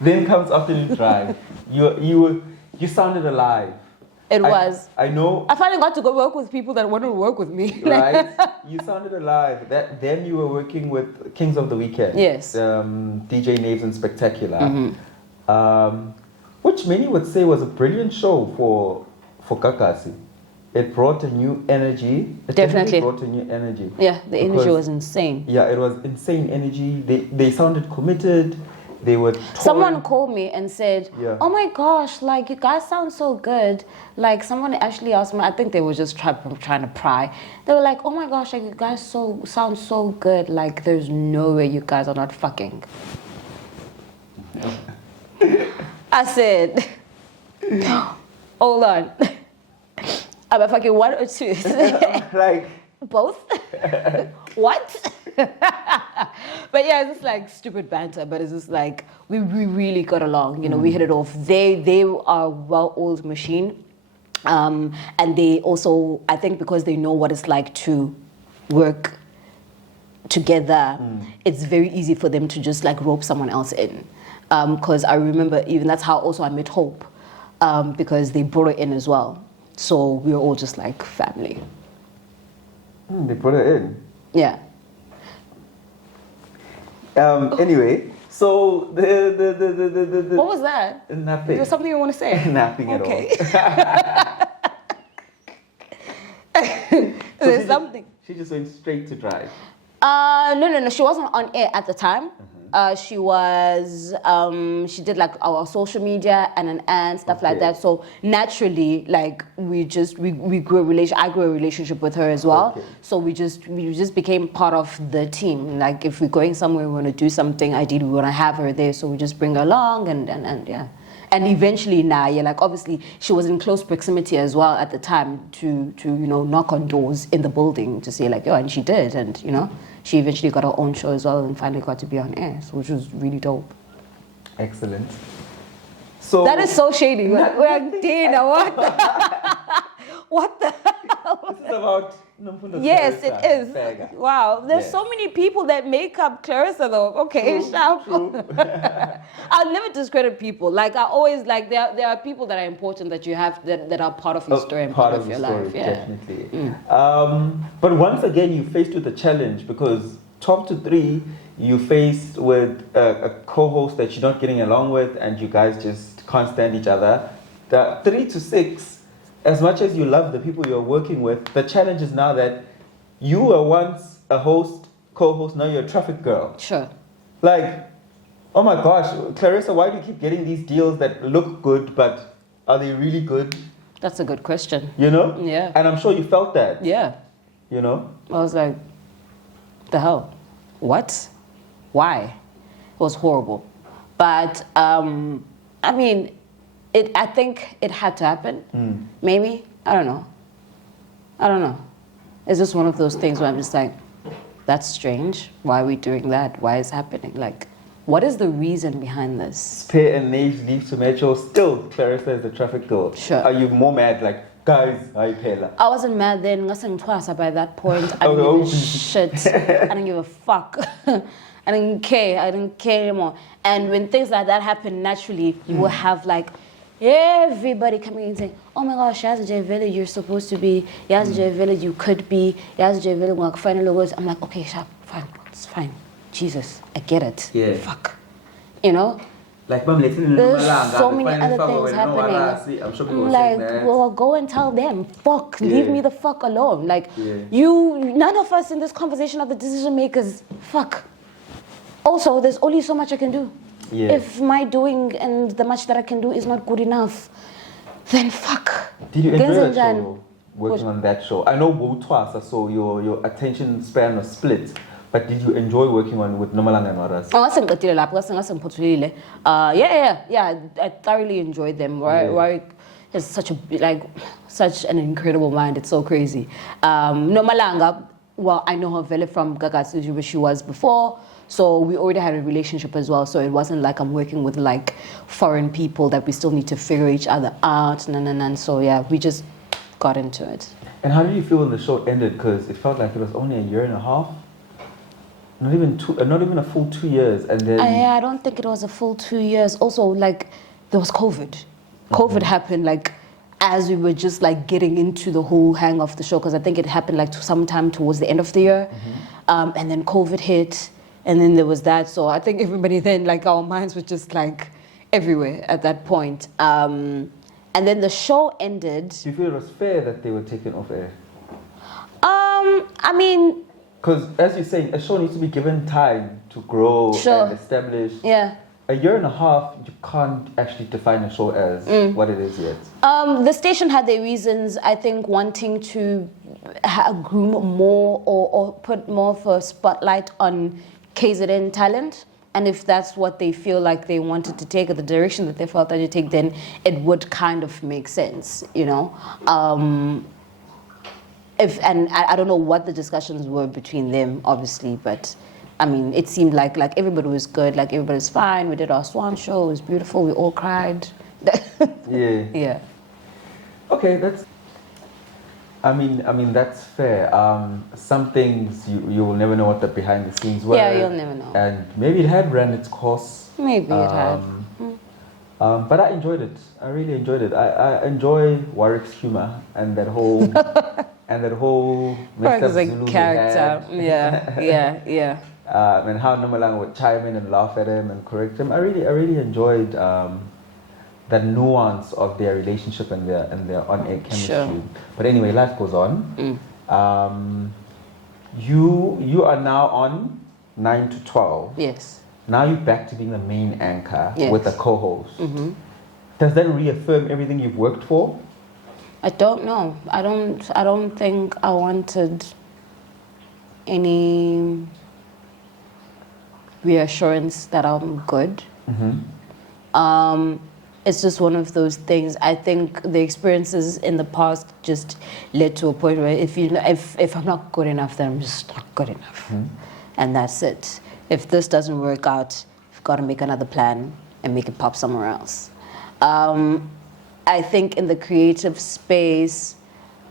Then comes Afternoon Drive. You sounded alive. I know. I finally got to go work with people that wanted to work with me. Right? You sounded alive. Then you were working with Kings of the Weekend. Yes. DJ Naves and Spectacular. Which many would say was a brilliant show for Kakasi. It brought a new energy. It definitely brought a new energy. Yeah, the energy was insane. Yeah, it was insane energy. They sounded committed. They were Someone called me and said, oh my gosh, like, you guys sound so good. Like, someone actually asked me, I think they were just trying to pry. They were like, oh my gosh, like, you guys sound so good. Like, there's no way you guys are not fucking. I said, hold on. I'm a fucking one or two. Like, both? What? But yeah, it's just like stupid banter, but it's just like we really got along, we hit it off. They are a well-oiled machine. And they also, I think because they know what it's like to work together, it's very easy for them to just like rope someone else in. Because I remember even that's how also I met Hope, because they brought her in as well. So we were all just like family. They brought her in? Yeah. Anyway, so the what was that? Nothing. There's something you want to say? Nothing at all. There's something. She just went straight to Drive. No. She wasn't on air at the time. She was, she did like our social media and stuff like that. So naturally, like we grew a relationship. I grew a relationship with her as well. Okay. So we just became part of the team. Like if we're going somewhere, we want to do something. Ideally, we want to have her there. So we just bring her along and yeah. And eventually now, like obviously she was in close proximity as well at the time to knock on doors in the building to say like, and she did, and she eventually got her own show as well and finally got to be on air, so which was really dope. Excellent. So that is so shady. We're like, Dana, what the what the hell? This is about yes, it is. Fega. Wow, there's so many people that make up Clarissa though. Okay, sharp. I'll never discredit people. Like I always like there are people that are important that you have that are part of your story and part of your life. Yeah, definitely. But once again, you faced with a challenge because top to three, you faced with a co-host that you're not getting along with, and you guys just can't stand each other. The 3 to 6. As much as you love the people you're working with, the challenge is now that you were once a host, co-host, now you're a traffic girl. Sure. Like, oh my gosh, Clarissa, why do you keep getting these deals that look good, but are they really good? That's a good question. Yeah. And I'm sure you felt that. Yeah. I was like, the hell? What? Why? It was horrible. But, I mean, I think it had to happen. Maybe. I don't know. It's just one of those things where I'm just like, that's strange. Why are we doing that? Why is it happening? Like, what is the reason behind this? Spare and leave to metro. Still, Clarissa is the traffic girl. Sure. Are you more mad? Like, guys, I wasn't mad then. By that point, I didn't give a shit. I didn't give a fuck. I didn't care. I didn't care anymore. And when things like that happen naturally, you will have like everybody coming in saying, oh my gosh, Yazi Village, you're supposed to be. Yazi Village, you could be. Yazi Village, I'm like, okay, fine, it's fine. Jesus, I get it. Yeah. Fuck. You know? Like, there's so many other things happening. I'm sure people will like, say that. well, go and tell them. Fuck, leave me the fuck alone. Like, none of us in this conversation are the decision makers. Fuck. Also, there's only so much I can do. Yeah. If my doing and the much that I can do is not good enough, then fuck. Did you enjoy that show? Working on that show? I know Boutwasa, so your attention span was split. But did you enjoy working with Nomalanga and Waras? Yeah. I thoroughly enjoyed them. Right, it's such an incredible mind. It's so crazy. Nomalanga, well, I know her very from Gagatsuji, where she was before. So we already had a relationship as well. So it wasn't like I'm working with like foreign people that we still need to figure each other out. So yeah, we just got into it. And how did you feel when the show ended? Because it felt like it was only a year and a half. Not even a full 2 years, and then I don't think it was a full 2 years. Also, like there was COVID. COVID happened like as we were just like getting into the whole hang of the show, because I think it happened like sometime towards the end of the year, and then COVID hit, and then there was that. So I think everybody then like our minds were just like everywhere at that point. And then the show ended. Do you feel it was fair that they were taken off air? I mean. Because, as you're saying, a show needs to be given time to grow and establish. Yeah. A year and a half, you can't actually define a show as what it is yet. The station had their reasons, I think, wanting to groom more or put more of a spotlight on KZN talent. And if that's what they feel like they wanted to take, or the direction that they felt that they take, then it would kind of make sense, you know. And I don't know what the discussions were between them, obviously, but I mean, it seemed like everybody was good, like everybody's fine. We did our swan show; it was beautiful. We all cried. Yeah. Okay, I mean that's fair. Some things you will never know what the behind the scenes were. Yeah, you'll never know. And maybe it had ran its course. Maybe it had. But I enjoyed it. I really enjoyed it. I enjoy Warwick's humor and that whole messed up Zulu character. Yeah. And how Nomalanga would chime in and laugh at him and correct him. I really enjoyed that nuance of their relationship and their on-air chemistry. Sure. But anyway, life goes on. You are now on 9 to 12. Yes. Now you're back to being the main anchor with a co-host. Does that reaffirm everything you've worked for? I don't know. I don't think I wanted any reassurance that I'm good. It's just one of those things. I think the experiences in the past just led to a point where if I'm not good enough, then I'm just not good enough, and that's it. If this doesn't work out, you've got to make another plan and make it pop somewhere else. I think in the creative space,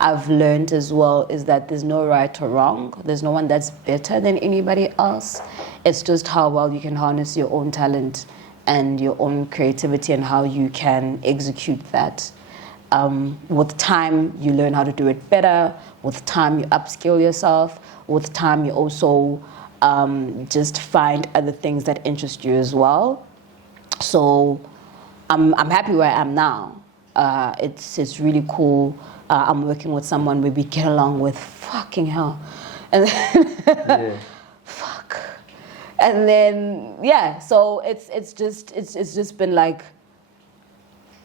I've learned as well is that there's no right or wrong. There's no one that's better than anybody else. It's just how well you can harness your own talent and your own creativity and how you can execute that. With time, you learn how to do it better. With time, you upskill yourself. With time, you also just find other things that interest you as well. So I'm happy where I am now. It's really cool. I'm working with someone where we get along with fucking hell. And then, fuck. And then so it's just been like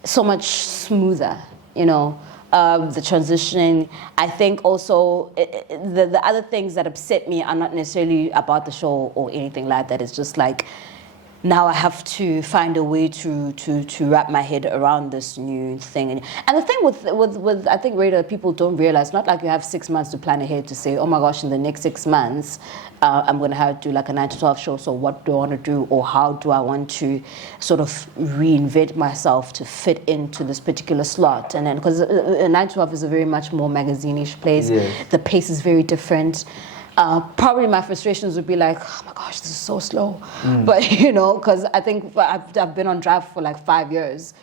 so much smoother, you know. The transitioning. I think also the other things that upset me are not necessarily about the show or anything like that. It's just like now I have to find a way to wrap my head around this new thing. And the thing with I think radio, people don't realize, not like you have 6 months to plan ahead to say, oh my gosh, in the next 6 months, I'm going to have to do like a 9 to 12 show. So what do I want to do, or how do I want to sort of reinvent myself to fit into this particular slot? And then, because 9 to 12 is a very much more magazine-ish place. Yes. The pace is very different. Probably my frustrations would be like, oh my gosh, this is so slow. But, you know, because I think I've been on Drive for like 5 years.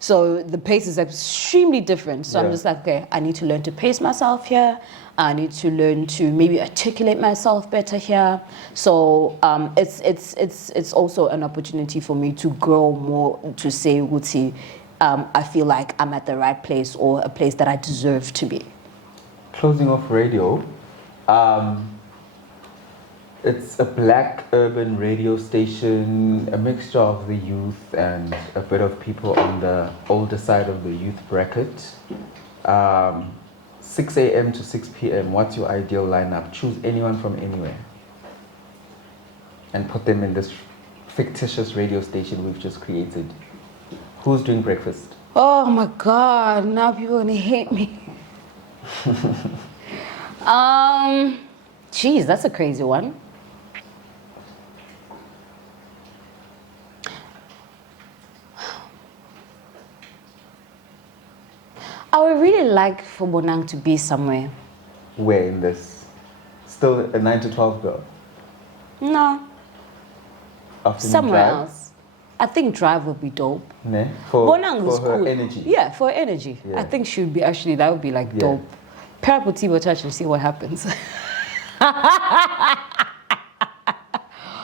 So the pace is extremely different. So I'm just like, okay, I need to learn to pace myself here. I need to learn to maybe articulate myself better here. So it's also an opportunity for me to grow more, to say, Wuti, I feel like I'm at the right place, or a place that I deserve to be. Closing off radio. It's a black urban radio station, a mixture of the youth and a bit of people on the older side of the youth bracket. 6 a.m. to 6 p.m. What's your ideal lineup? Choose anyone from anywhere and put them in this fictitious radio station we've just created. Who's doing breakfast? Oh my God, now people are gonna hate me. Geez, that's a crazy one. I would really like for Bonang to be somewhere. Where in this? Still a 9 to 12 girl? No. Afternoon somewhere drive? else. I think Drive would be dope. Ne? For her cool. energy. Yeah, for energy. Yeah. I think she would be that would be like dope. Pair up with Tibo Touch and see what happens.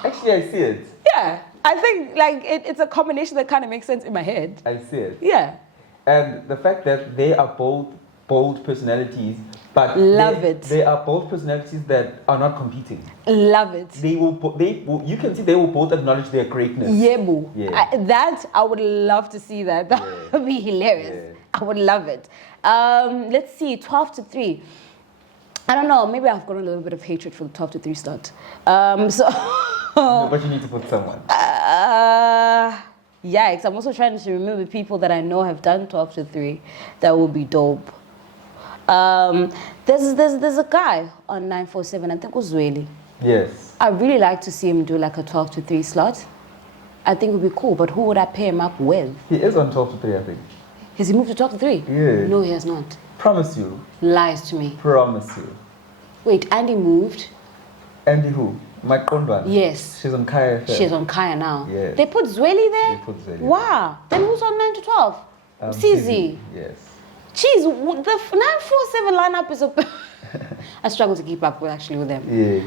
Actually, I see it. Yeah, I think like it's a combination that kind of makes sense in my head. I see it. Yeah. And the fact that they are bold personalities, but they are bold personalities that are not competing. Love it. You can see they will both acknowledge their greatness. Yeah, boo. Yeah. I would love to see that. That would be hilarious. Yeah. I would love it. Let's see, 12 to 3. I don't know, maybe I've got a little bit of hatred for the 12 to 3 slot. No, but you need to put someone. Yikes, I'm also trying to remember people that I know have done 12 to 3. That would be dope. There's a guy on 947, I think Uzweli. Yes. I really like to see him do like a 12 to 3 slot. I think it would be cool, but who would I pair him up with? He is on 12 to 3, I think. Has he moved to 12 to 3? Yeah. No, he has not. Promise you. Lies to me. Promise you. Wait, Andy moved? Andy who? My Kondwan? Yes. She's on Kaya. She's on Kaya now. Yes. They put Zweli there? They put Zweli. Wow. Then who's on 9 to 12? CZ. Yes. Jeez, the 947 lineup is a... I struggle to keep up with them. Yeah.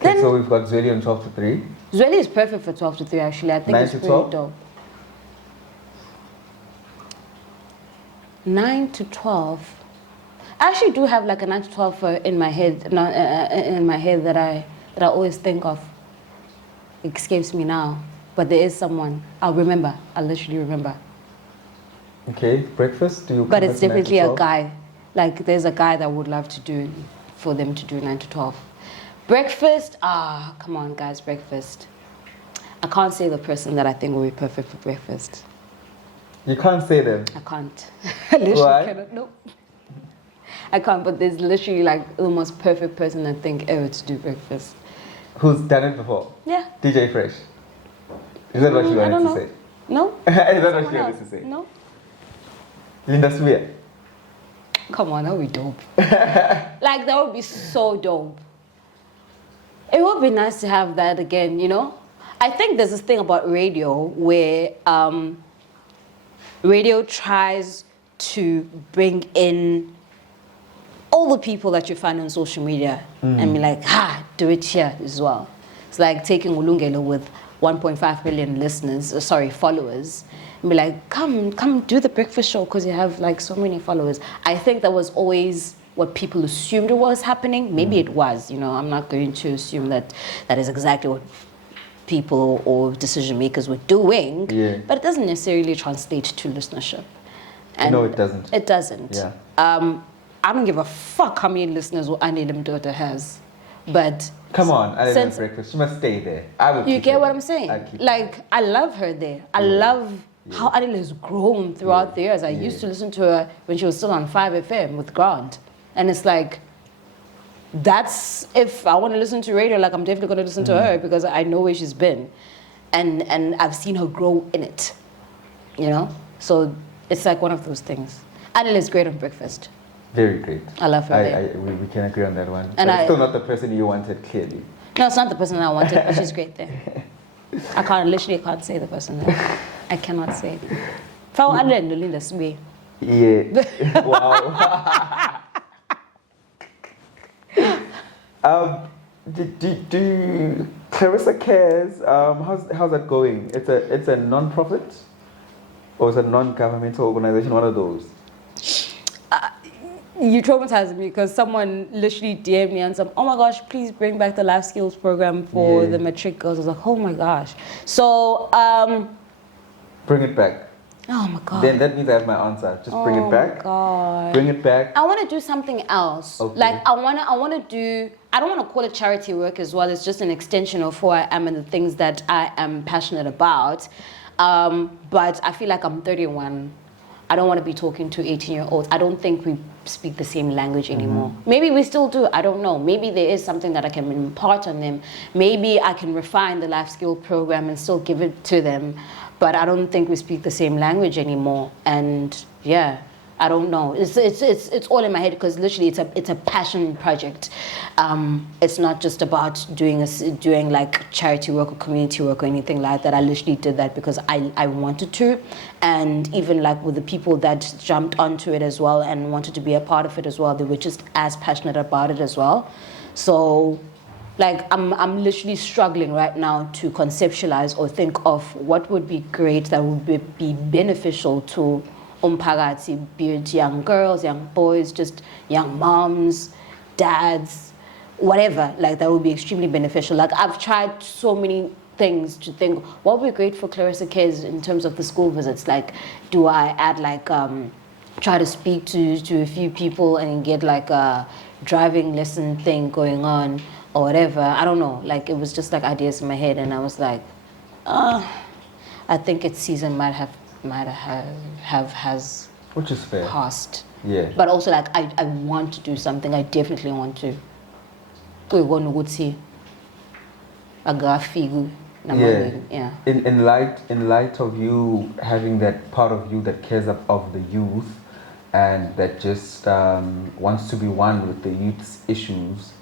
Okay, so we've got Zweli on 12 to 3. Zweli is perfect for 12 to 3 actually. I think 9 it's to pretty 12? dope. 9 to 12. I actually do have like a 9 to 12 in my head that I always think of. It escapes me now, but there is someone. I'll literally remember. Okay, breakfast. But it's definitely a guy. Like there's a guy that would love to do for them to do 9 to 12. Breakfast. Come on, guys, breakfast. I can't say the person that I think will be perfect for breakfast. You can't say them? I can't. I literally cannot. Nope. I can't, but there's literally like the most perfect person I think ever to do breakfast. Who's done it before? Yeah. DJ Fresh. Is that what you wanted to say? No. Is that what you wanted to say? No. Linda Swear. Come on, that would be dope. Like that would be so dope. It would be nice to have that again, you know? I think there's this thing about radio where radio tries to bring in all the people that you find on social media and be like, do it here as well. It's like taking Ulungelo with 1.5 million followers, and be like, come do the breakfast show because you have like so many followers. I think that was always what people assumed was happening. Maybe it was, you know, I'm not going to assume that is exactly what people or decision makers were doing, but it doesn't necessarily translate to listenership. And no, it doesn't. It doesn't. Yeah. I don't give a fuck how many listeners Annie Limdota has. But come on, I didn't breakfast. She must stay there. You get what I'm saying? Like, I love her there. I love how Adele has grown throughout the years. I used to listen to her when she was still on 5FM with Grant. And it's like, that's, if I want to listen to radio, like, I'm definitely going to listen to her because I know where she's been. And I've seen her grow in it, you know? So it's like one of those things. Adele is great on breakfast. Very great. I love her. We can agree on that one. And it's still not the person you wanted, clearly. No, it's not the person I wanted, but she's great there. I literally can't say the person there. I cannot say it. If I were Adele and Linda's way. Yeah. Wow. Do Clarissa Cares? How's that going? It's a non-profit, or is it a non-governmental organization? One of those. You traumatized me because someone literally DM'd me and said, "Oh my gosh, please bring back the life skills program for the matric girls." I was like, "Oh my gosh!" So bring it back. Oh my god. Then that means I have my answer. Just bring it back. Oh my god. Bring it back. I want to do something else. Okay. Like I want to do. I don't want to call it charity work as well. It's just an extension of who I am and the things that I am passionate about. But I feel like I'm 31. I don't want to be talking to 18-year-olds. I don't think we speak the same language anymore. Maybe we still do. I don't know. Maybe there is something that I can impart on them. Maybe I can refine the life skill program and still give it to them. But I don't think we speak the same language anymore. And yeah, I don't know. It's all in my head because literally it's a passion project. It's not just about doing like charity work or community work or anything like that. I literally did that because I wanted to, and even like with the people that jumped onto it as well and wanted to be a part of it as well, they were just as passionate about it as well. So like I'm literally struggling right now to conceptualize or think of what would be great that would be beneficial to umphakathi, be it young girls, young boys, just young moms, dads, whatever. Like that would be extremely beneficial. Like I've tried so many things to think what would be great for Clarissa Cares in terms of the school visits. Like, do I add like try to speak to a few people and get like a driving lesson thing going on or whatever? I don't know. Like it was just like ideas in my head, and I was like, I think its season might have which is fair. Passed. Yeah. But also like I want to do something. I definitely want to. Yeah. In light of you having that part of you that cares of the youth and that just wants to be one with the youth's issues.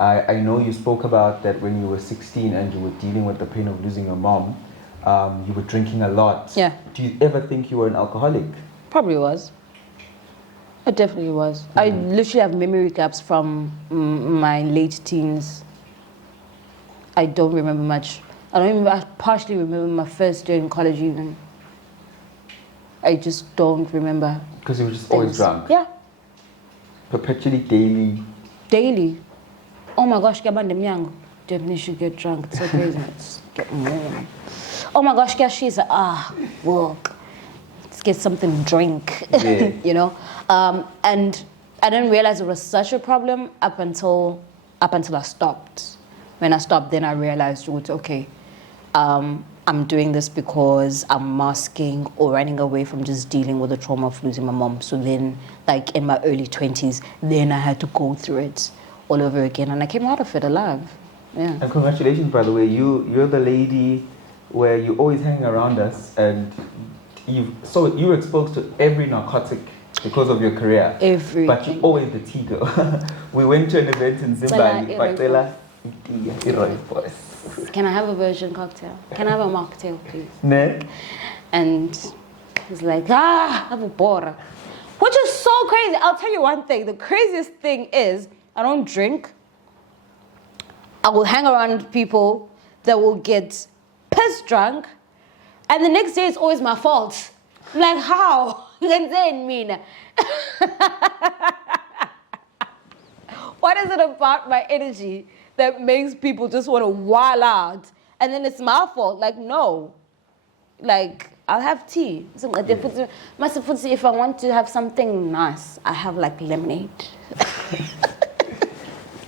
I know you spoke about that when you were 16 and you were dealing with the pain of losing your mom. You were drinking a lot. Yeah. Do you ever think you were an alcoholic? Probably was. I definitely was. I literally have memory gaps from my late teens. I don't remember much. I partially remember my first year in college even. I just don't remember. Because you were just always drunk? Yeah. Perpetually, daily? Daily. Oh my gosh, definitely should get drunk. It's so crazy. It's getting warm. Oh my gosh, she's work. Let's get something to drink. Yeah. You know? And I didn't realize it was such a problem up until I stopped. When I stopped, then I realized, okay, I'm doing this because I'm masking or running away from just dealing with the trauma of losing my mom. So then, like in my early 20s, then I had to go through it all over again, and I came out of it alive. Yeah. And congratulations, by the way. You're the lady where you always hang around us, and you were exposed to every narcotic because of your career. Everything. But you're always the tea girl. We went to an event in Zimbabwe. Can I have a virgin cocktail? Can I have a mocktail, please? Ne? And he's like, have a bora. Which is so crazy. I'll tell you one thing. The craziest thing is I don't drink. I will hang around people that will get piss drunk, and the next day it's always my fault. I'm like, how? What is it about my energy that makes people just want to wild out, and then it's my fault? Like, no. Like, I'll have tea. If I want to have something nice, I have like lemonade.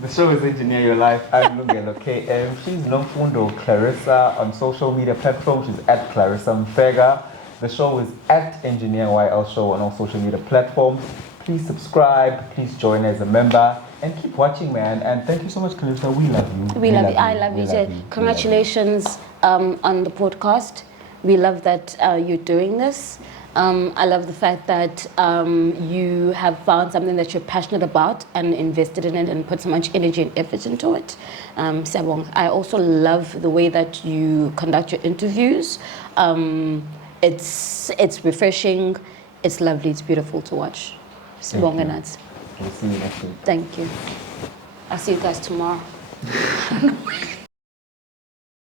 The show is Engineer Your Life. I'm Lungelo KM. She's Nomfundo Clarissa on social media platforms. She's at Clarissa Mfeka. The show is at Engineer YL Show on all social media platforms. Please subscribe. Please join as a member. And keep watching, man. And thank you so much, Clarissa. We love you. We love you. I love you too. Congratulations on the podcast. We love that you're doing this. I love the fact that you have found something that you're passionate about and invested in it and put so much energy and effort into it. I also love the way that you conduct your interviews. It's refreshing, it's lovely, it's beautiful to watch. We'll see you next week. Thank you. I'll see you guys tomorrow.